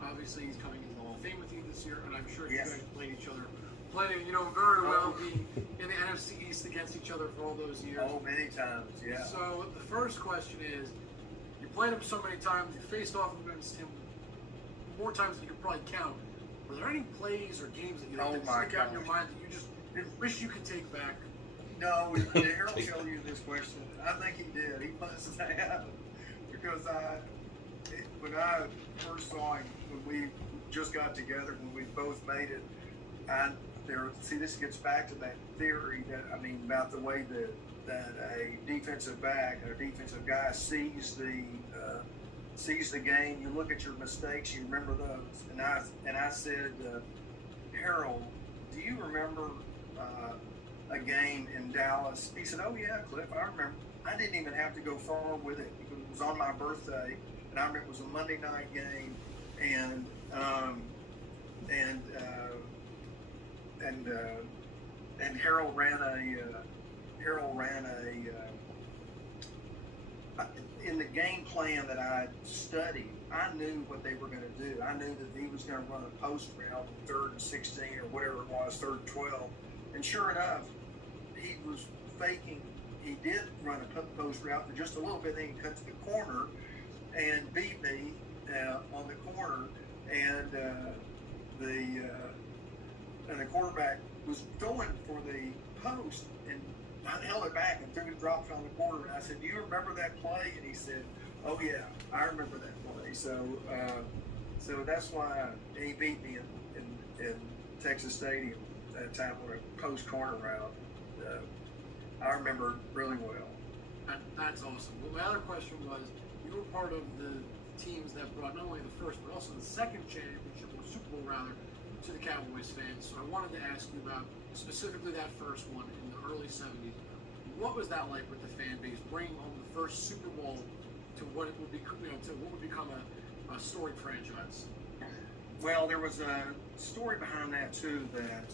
Obviously, he's coming into the Hall of Fame with you this year, and I'm sure you guys played each other, you know, very well, being in the NFC East against each other for all those years. Oh, many times, yeah. So the first question is, you played him so many times, you faced off against him more times than you could probably count. Were there any plays or games that you stick out in your mind that you just wish you could take back? No, did Harold tell you this question? I think he did. He must have. Because when I first saw him, when we just got together, when we both made it, this gets back to that theory about the way that a defensive back or a defensive guy sees the game. You look at your mistakes, you remember those. And I said, Harold, do you remember a game in Dallas? He said, oh yeah, Cliff, I remember. I didn't even have to go far with it. It was on my birthday, and I remember it was a Monday night game, and Harold ran in the game plan that I studied. I knew what they were going to do. I knew that he was going to run a post route, 3rd and 16 or whatever it was, 3rd and 12. And sure enough, he was faking. He did run a post route for just a little bit. Then he cut to the corner and beat me on the corner. And the quarterback was going for the post, and I held it back and dropped it on the corner. And I said, do you remember that play? And he said, oh yeah, I remember that play. So that's why he beat me in Texas Stadium that time on a post corner route. I remember really well. That's awesome. Well, my other question was, you were part of the teams that brought not only the first, but also the second championship, or Super Bowl rather, to the Cowboys fans. So I wanted to ask you about specifically that first one in the early 70s. What was that like with the fan base, bringing home the first Super Bowl to what it would be, to what would become a storied franchise? Well, there was a story behind that too. That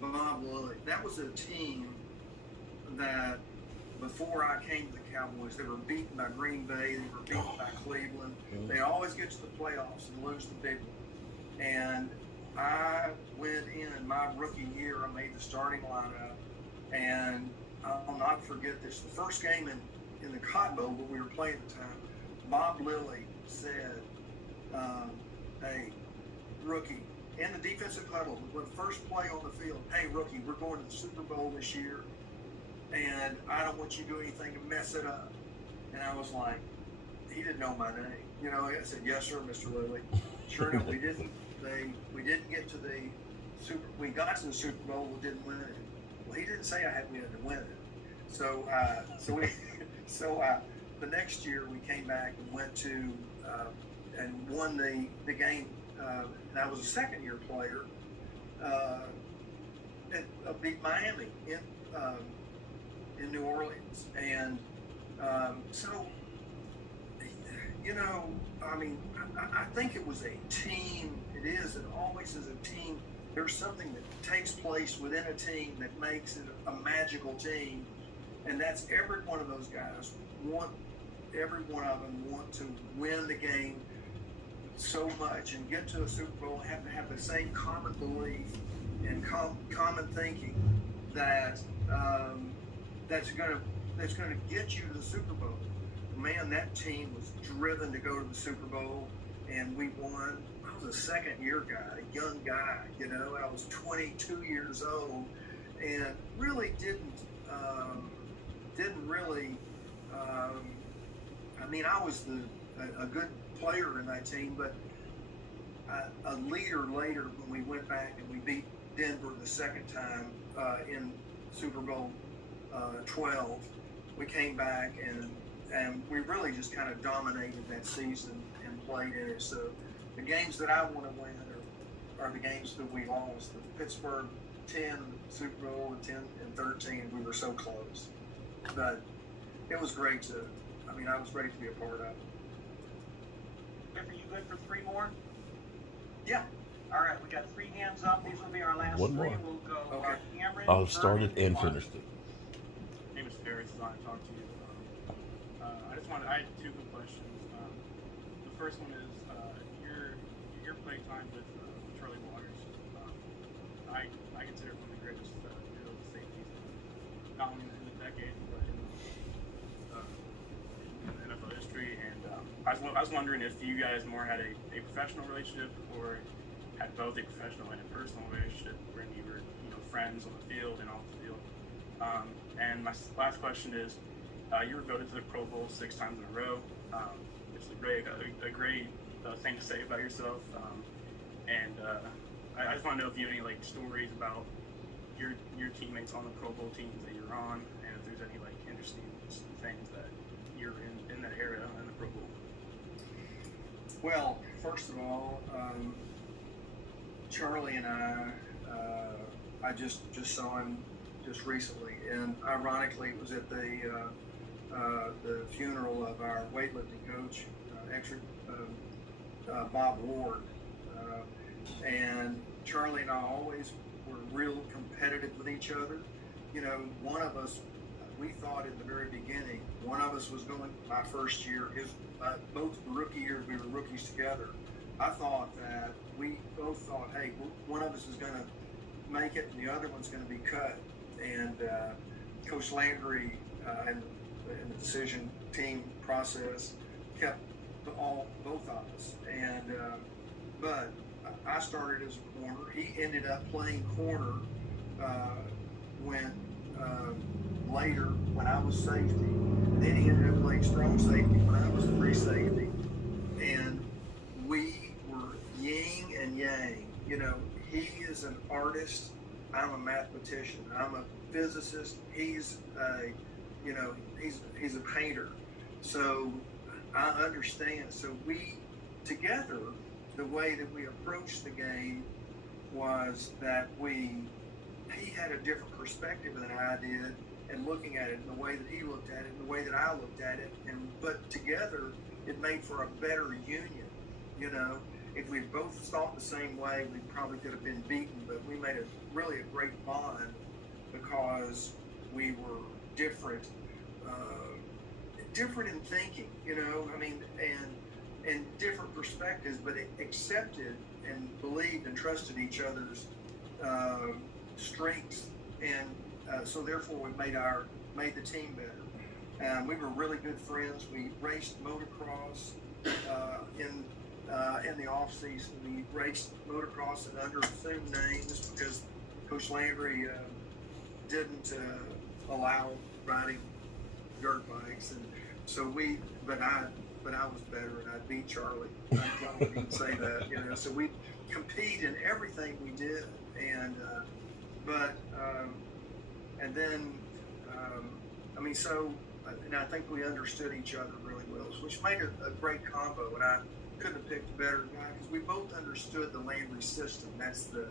Bob Lilly, that was a team that before I came to the Cowboys, they were beaten by Green Bay, they were beaten by Cleveland. They always get to the playoffs and lose the big one. And I went in my rookie year, I made the starting lineup, and I'll not forget this. The first game in the Cotton Bowl, but we were playing at the time, Bob Lilly said, hey, rookie, in the defensive huddle, with the first play on the field, hey, rookie, we're going to the Super Bowl this year, and I don't want you to do anything to mess it up. And I was like, he didn't know my name. You know, I said, yes, sir, Mr. Lilly. Sure enough, we didn't get to the we got to the Super Bowl, we didn't win it. Well, he didn't say we had to win it. So the next year we came back and went to and won the game. And I was a second-year player. Beat Miami in New Orleans, and so you know, I mean, I think it was a team. It is, and always is a team. There's something that takes place within a team that makes it a magical team, and that's every one of those guys every one of them want to win the game so much and get to a Super Bowl and have to have the same common belief and common thinking that that's going to get you to the Super Bowl. Man, that team was driven to go to the Super Bowl, and we won. I was a second-year guy, a young guy, you know. I was 22 years old, and really didn't really. I mean, I was a good player in that team, but a leader later when we went back and we beat Denver the second time in Super Bowl 12. We came back and we really just kind of dominated that season and played in it. So the games that I want to win are the games that we lost. The Pittsburgh 10 Super Bowl and 10 and 13, we were so close. But it was great I was great to be a part of it. Are you good for three more? Yeah. All right, we got three hands up. These will be our last One three. more. We'll go Cameron. I've started and finished it. My name is Ferris. I want to talk to you. I had two quick questions. The first one is your play time with Charlie Waters. I consider one of the greatest middle safeties, not only in the decade, but in NFL history. And I was wondering if you guys more had a professional relationship or had both a professional and a personal relationship when you were friends on the field and off the field. And my last question is, you were voted to the Pro Bowl 6 times in a row. It's a great thing to say about yourself. I just want to know if you have any stories about your teammates on the Pro Bowl teams that you're on, and if there's any interesting things that you're in that era in the Pro Bowl. Well, first of all, Charlie and I just saw him just recently, and ironically, it was at the funeral of our weightlifting coach, Bob Ward, and Charlie and I always were real competitive with each other. You know, one of us, we thought in the very beginning, one of us was going, my first year, both rookie years, we were rookies together. I thought that we both thought, hey, one of us is going to make it and the other one's going to be cut. And Coach Landry and the decision team process kept both of us. And but I started as a corner. He ended up playing corner when later when I was safety. Then he ended up playing strong safety when I was free safety. And we were yin and yang. You know, he is an artist I'm a mathematician. I'm a physicist. He's a painter. So I understand. So we together, the way that we approached the game was that he had a different perspective than I did, and looking at it in the way that he looked at it, and the way that I looked at it, but together it made for a better union. You know, if we both thought the same way, we probably could have been beaten, but we made really a great bond because we were different in thinking, you know, I mean, and different perspectives, but accepted and believed and trusted each other's strengths, and so therefore we made the team better. We were really good friends. We raced motocross in the off season. We raced motocross under assumed names because Coach Landry didn't allow riding dirt bikes, and so but I was better, and I beat Charlie. I probably didn't say that, you know. So we compete in everything we did, and then and I think we understood each other really well, which made a great combo. And I couldn't have picked a better guy because we both understood the Landry system. That's the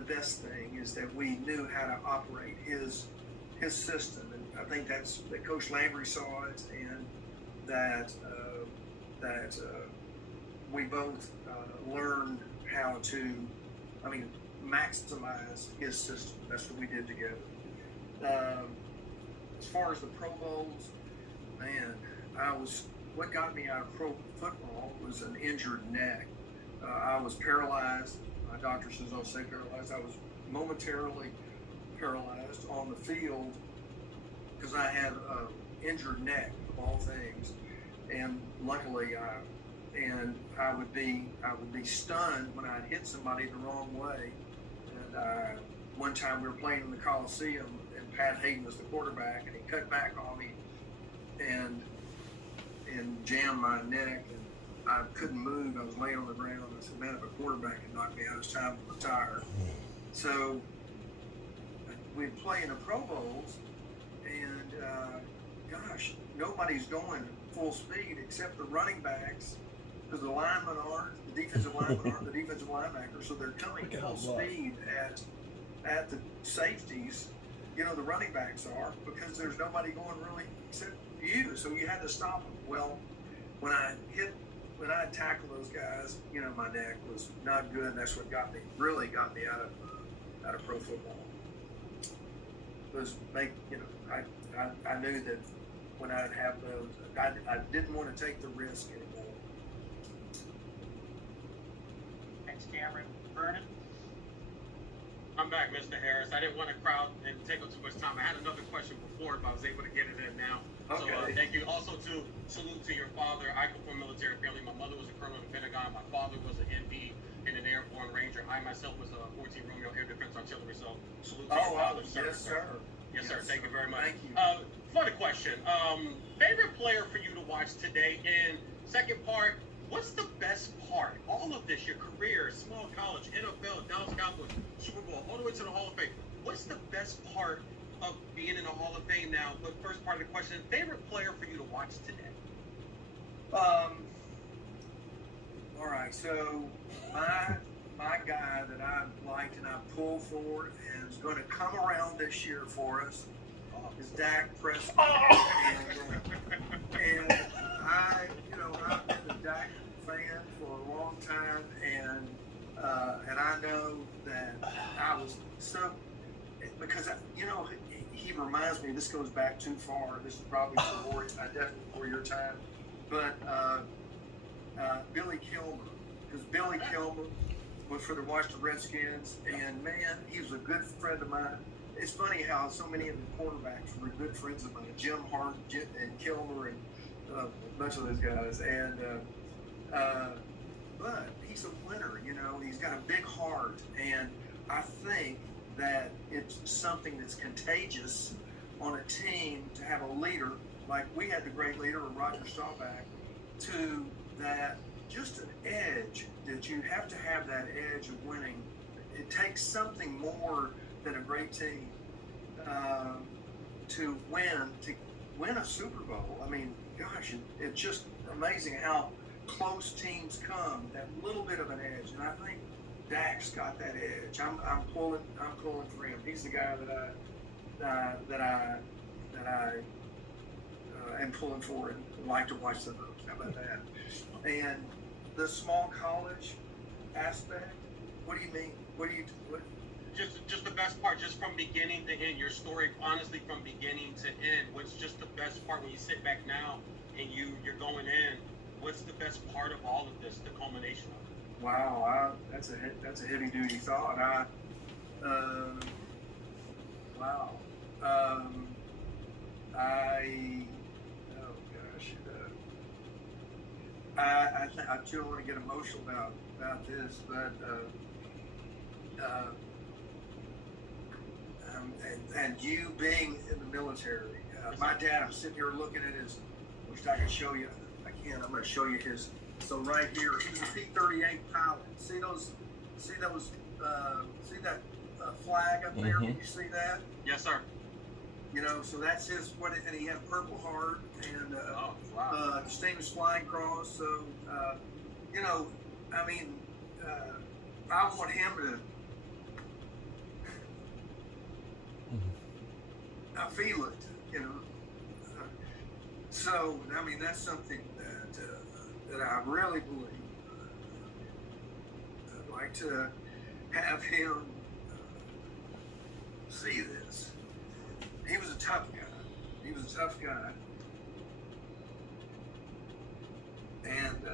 best thing, is that we knew how to operate his system, and I think that Coach Landry saw it, and that we both learned how to, maximize his system. That's what we did together. As far as the Pro Bowls, man, what got me out of pro football was an injured neck. I was paralyzed. My doctor says I'll say paralyzed. I was momentarily paralyzed on the field because I had an injured neck, of all things. And luckily, I would be stunned when I hit somebody the wrong way. And one time we were playing in the Coliseum, and Pat Hayden was the quarterback, and he cut back on me and jammed my neck, and I couldn't move. I was laying on the ground. I said, man, if a quarterback had knocked me out, it's time to retire. So we'd play in the Pro Bowls, and gosh, nobody's going full speed except the running backs, because the linemen aren't, the defensive linemen aren't the defensive linebackers, so they're coming full speed at the safeties. You know, the running backs are, because there's nobody going really except you, so you had to stop them. Well, when I tackled those guys, you know, my neck was not good, and that's what really got me out of pro football. I knew that when I'd have those, I didn't want to take the risk anymore. Thanks, Cameron. Vernon? I'm back, Mr. Harris. I didn't want to crowd and take up too much time. I had another question before, but I was able to get it in now. Okay. So thank you. Also, to salute to your father. I come from a military family. My mother was a colonel in the Pentagon. My father was an ND and an Airborne Ranger. I myself was a 14 Romeo Air Defense Artillery. So salute to your father, sir. Yes, sir. Yes, sir. Thank you very much. Thank you. Funny question. Favorite player for you to watch today? And second part, what's the best part? All of this, your career, small college, NFL, Dallas Cowboys, Super Bowl, all the way to the Hall of Fame. What's the best part of being in the Hall of Fame now? But first part of the question, favorite player for you to watch today? All right, so my guy that I liked and I pulled for and is going to come around this year for us is Dak Prescott. And I've been a Dak fan for a long time, and I know that I was so, because he reminds me. This goes back too far. This is probably before your time, but Billy Kilmer, because Billy Kilmer was for the Washington Redskins, and man, he was a good friend of mine. It's funny how so many of the quarterbacks were good friends of mine. Jim Hart and Kilmer and a bunch of those guys. And but he's a winner, He's got a big heart, and I think that it's something that's contagious on a team to have a leader like we had the great leader of Roger Staubach, to that just an edge that you have to have that edge of winning. It takes something more been a great team to win a Super Bowl. I mean, gosh, it's just amazing how close teams come. That little bit of an edge, and I think Dak's got that edge. I'm pulling for him. He's the guy that I am pulling for and like to watch the most. How about that? And the small college aspect. What do you mean? What? Just the best part, just from beginning to end, your story, honestly, from beginning to end, what's just the best part when you sit back now and you're going in? What's the best part of all of this, the culmination of it? Wow, that's a heavy duty thought. I still want to get emotional about this, but and you being in the military, my dad. I'm sitting here looking at his. Wish I could show you. I can't. I'm going to show you his. So right here, he's a P-38 pilot. See those? See that flag up there? Can you see that? Yes, sir. You know, so that's his. And he had a Purple Heart and Distinguished Flying Cross. So, you know, I mean, I want him to. I feel it, you know. So, I mean, that's something that I really believe. I'd like to have him see this. He was a tough guy. And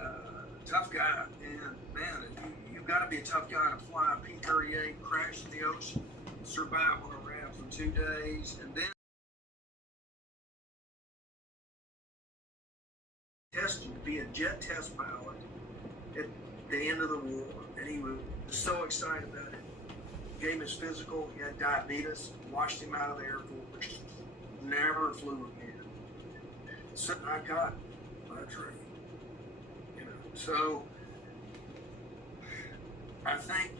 man, you've got to be a tough guy to fly a P-38, crash in the ocean, survive on a raft for 2 days, and then tested to be a jet test pilot at the end of the war. And he was so excited about it. Gave him his physical. He had diabetes. Washed him out of the Air Force. Never flew again. So I got my dream. You know. So I think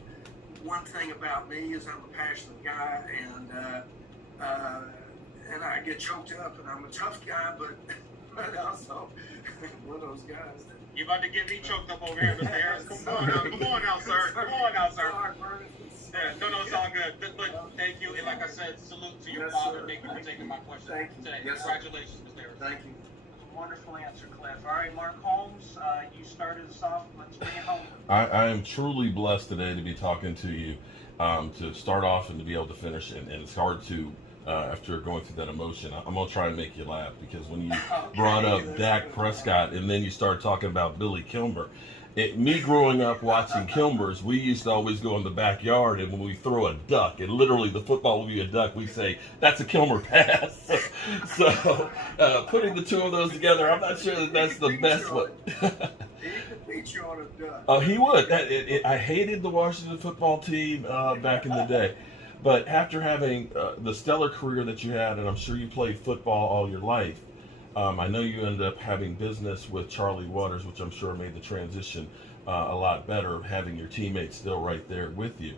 one thing about me is I'm a passionate guy, and I get choked up, and I'm a tough guy, but also one of those guys that. You're about to get me choked up over here, Mr. Harris. Come on now, sir. Yeah, no, it's all good. But thank you, and like I said, salute to your father. Sir. Thank you for taking my question today. Yes, Congratulations, Mr. Harris. Thank you. Wonderful answer, Cliff. All right, Mark Holmes, you started us off. Let's bring it home. I am truly blessed today to be talking to you, to start off and to be able to finish. And it's hard to, after going through that emotion, I'm going to try and make you laugh, because when you brought up Dak Prescott and then you start talking about Billy Kilmer, me growing up watching Kilmers, we used to always go in the backyard, and when we throw a duck, and literally the football will be a duck, we say, that's a Kilmer pass. So putting the two of those together, I'm not sure that's the best one. He could beat you on a duck. Oh, he would. I hated the Washington football team back in the day. But after having the stellar career that you had, and I'm sure you played football all your life, I know you ended up having business with Charlie Waters, which I'm sure made the transition a lot better, having your teammates still right there with you.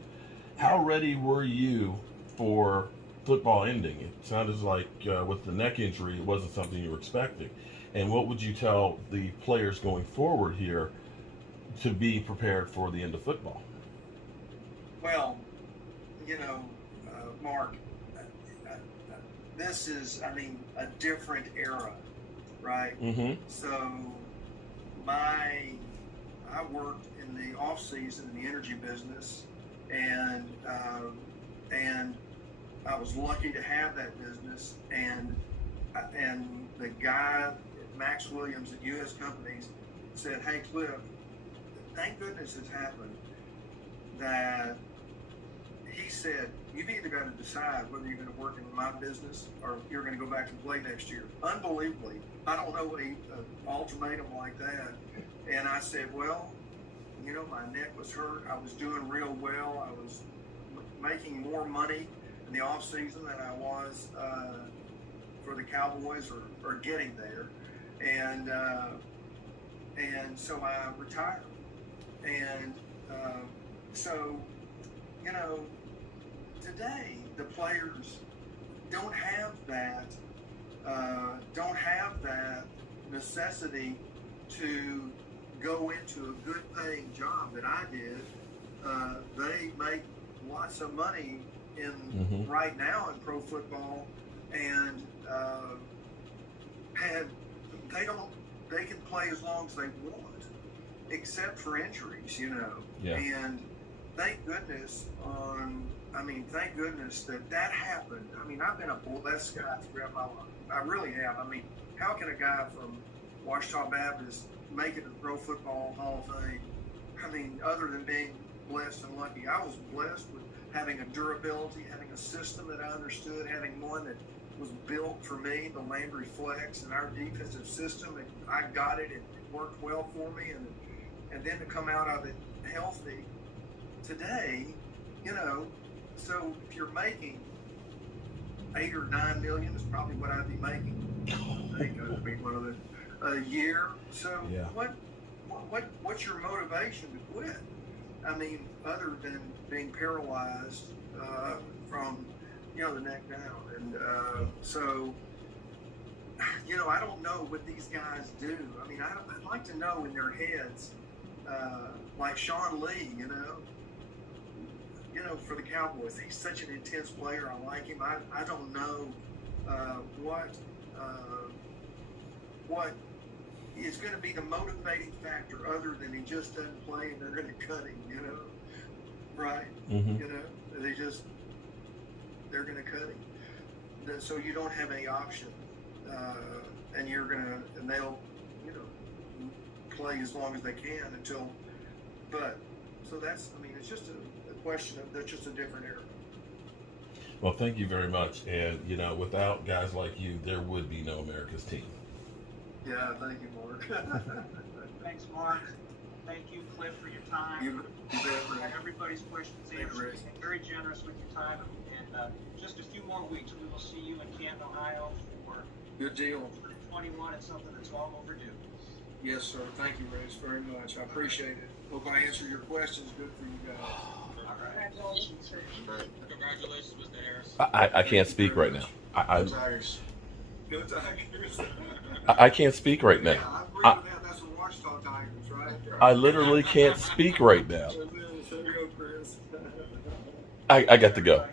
How ready were you for football ending? It sounded like with the neck injury, it wasn't something you were expecting. And what would you tell the players going forward here to be prepared for the end of football? Well, you know, Mark, this is, a different era, right? Mm-hmm. So I worked in the off season in the energy business, and I was lucky to have that business, and the guy, Max Williams at U.S. Companies, said, hey, Cliff, thank goodness it's happened that he said, you've either got to decide whether you're going to work in my business or you're going to go back and play next year. Unbelievably, I don't know an ultimatum like that. And I said, well, you know, my neck was hurt. I was doing real well. I was making more money in the off season than I was for the Cowboys or getting there. And so I retired. And so, you know, today, the players don't have that necessity to go into a good paying job that I did. They make lots of money in right now in pro football, and they can play as long as they want, except for injuries, you know. Yeah. And thank goodness that happened. I mean, I've been a blessed guy throughout my life. I really have. I mean, how can a guy from Ouachita Baptist make it to the Pro Football Hall of Fame? I mean, other than being blessed and lucky, I was blessed with having a durability, having a system that I understood, having one that was built for me, the Landry Flex, and our defensive system, and I got it, and it worked well for me, and then to come out of it healthy today, you know. So if you're making $8 or $9 million, is probably what I'd be making. I think that would be one of a year. So yeah. What's your motivation to quit? I mean, other than being paralyzed from, you know, the neck down. And so, you know, I don't know what these guys do. I mean, I'd like to know in their heads, like Sean Lee, you know, for the Cowboys. He's such an intense player. I like him. I don't know what is going to be the motivating factor other than he just doesn't play and they're going to cut him, you know, right? Mm-hmm. You know, they're going to cut him. So you don't have any option, and they'll, you know, play as long as they can until, so that's, I mean, it's just a question of, that's just a different era. Well, thank you very much. And, you know, without guys like you, there would be no America's team. Yeah, thank you, Mark. Thanks, Mark. Thank you, Cliff, for your time. You bet, everybody's questions answered. Very generous with your time. And just a few more weeks, we will see you in Canton, Ohio for good deal. 21. It's something that's long overdue. Yes, sir. Thank you, Reyes, very much. I appreciate it. Hope I answered your questions. Good for you guys. All right. Congratulations, sir. Congratulations, Mr. Harris. I can't speak right now. Go Tigers. Go Tigers. I can't speak right now. Yeah, I agree with that. That's the Ouachita Tigers, right? I literally can't speak right now. I got to go.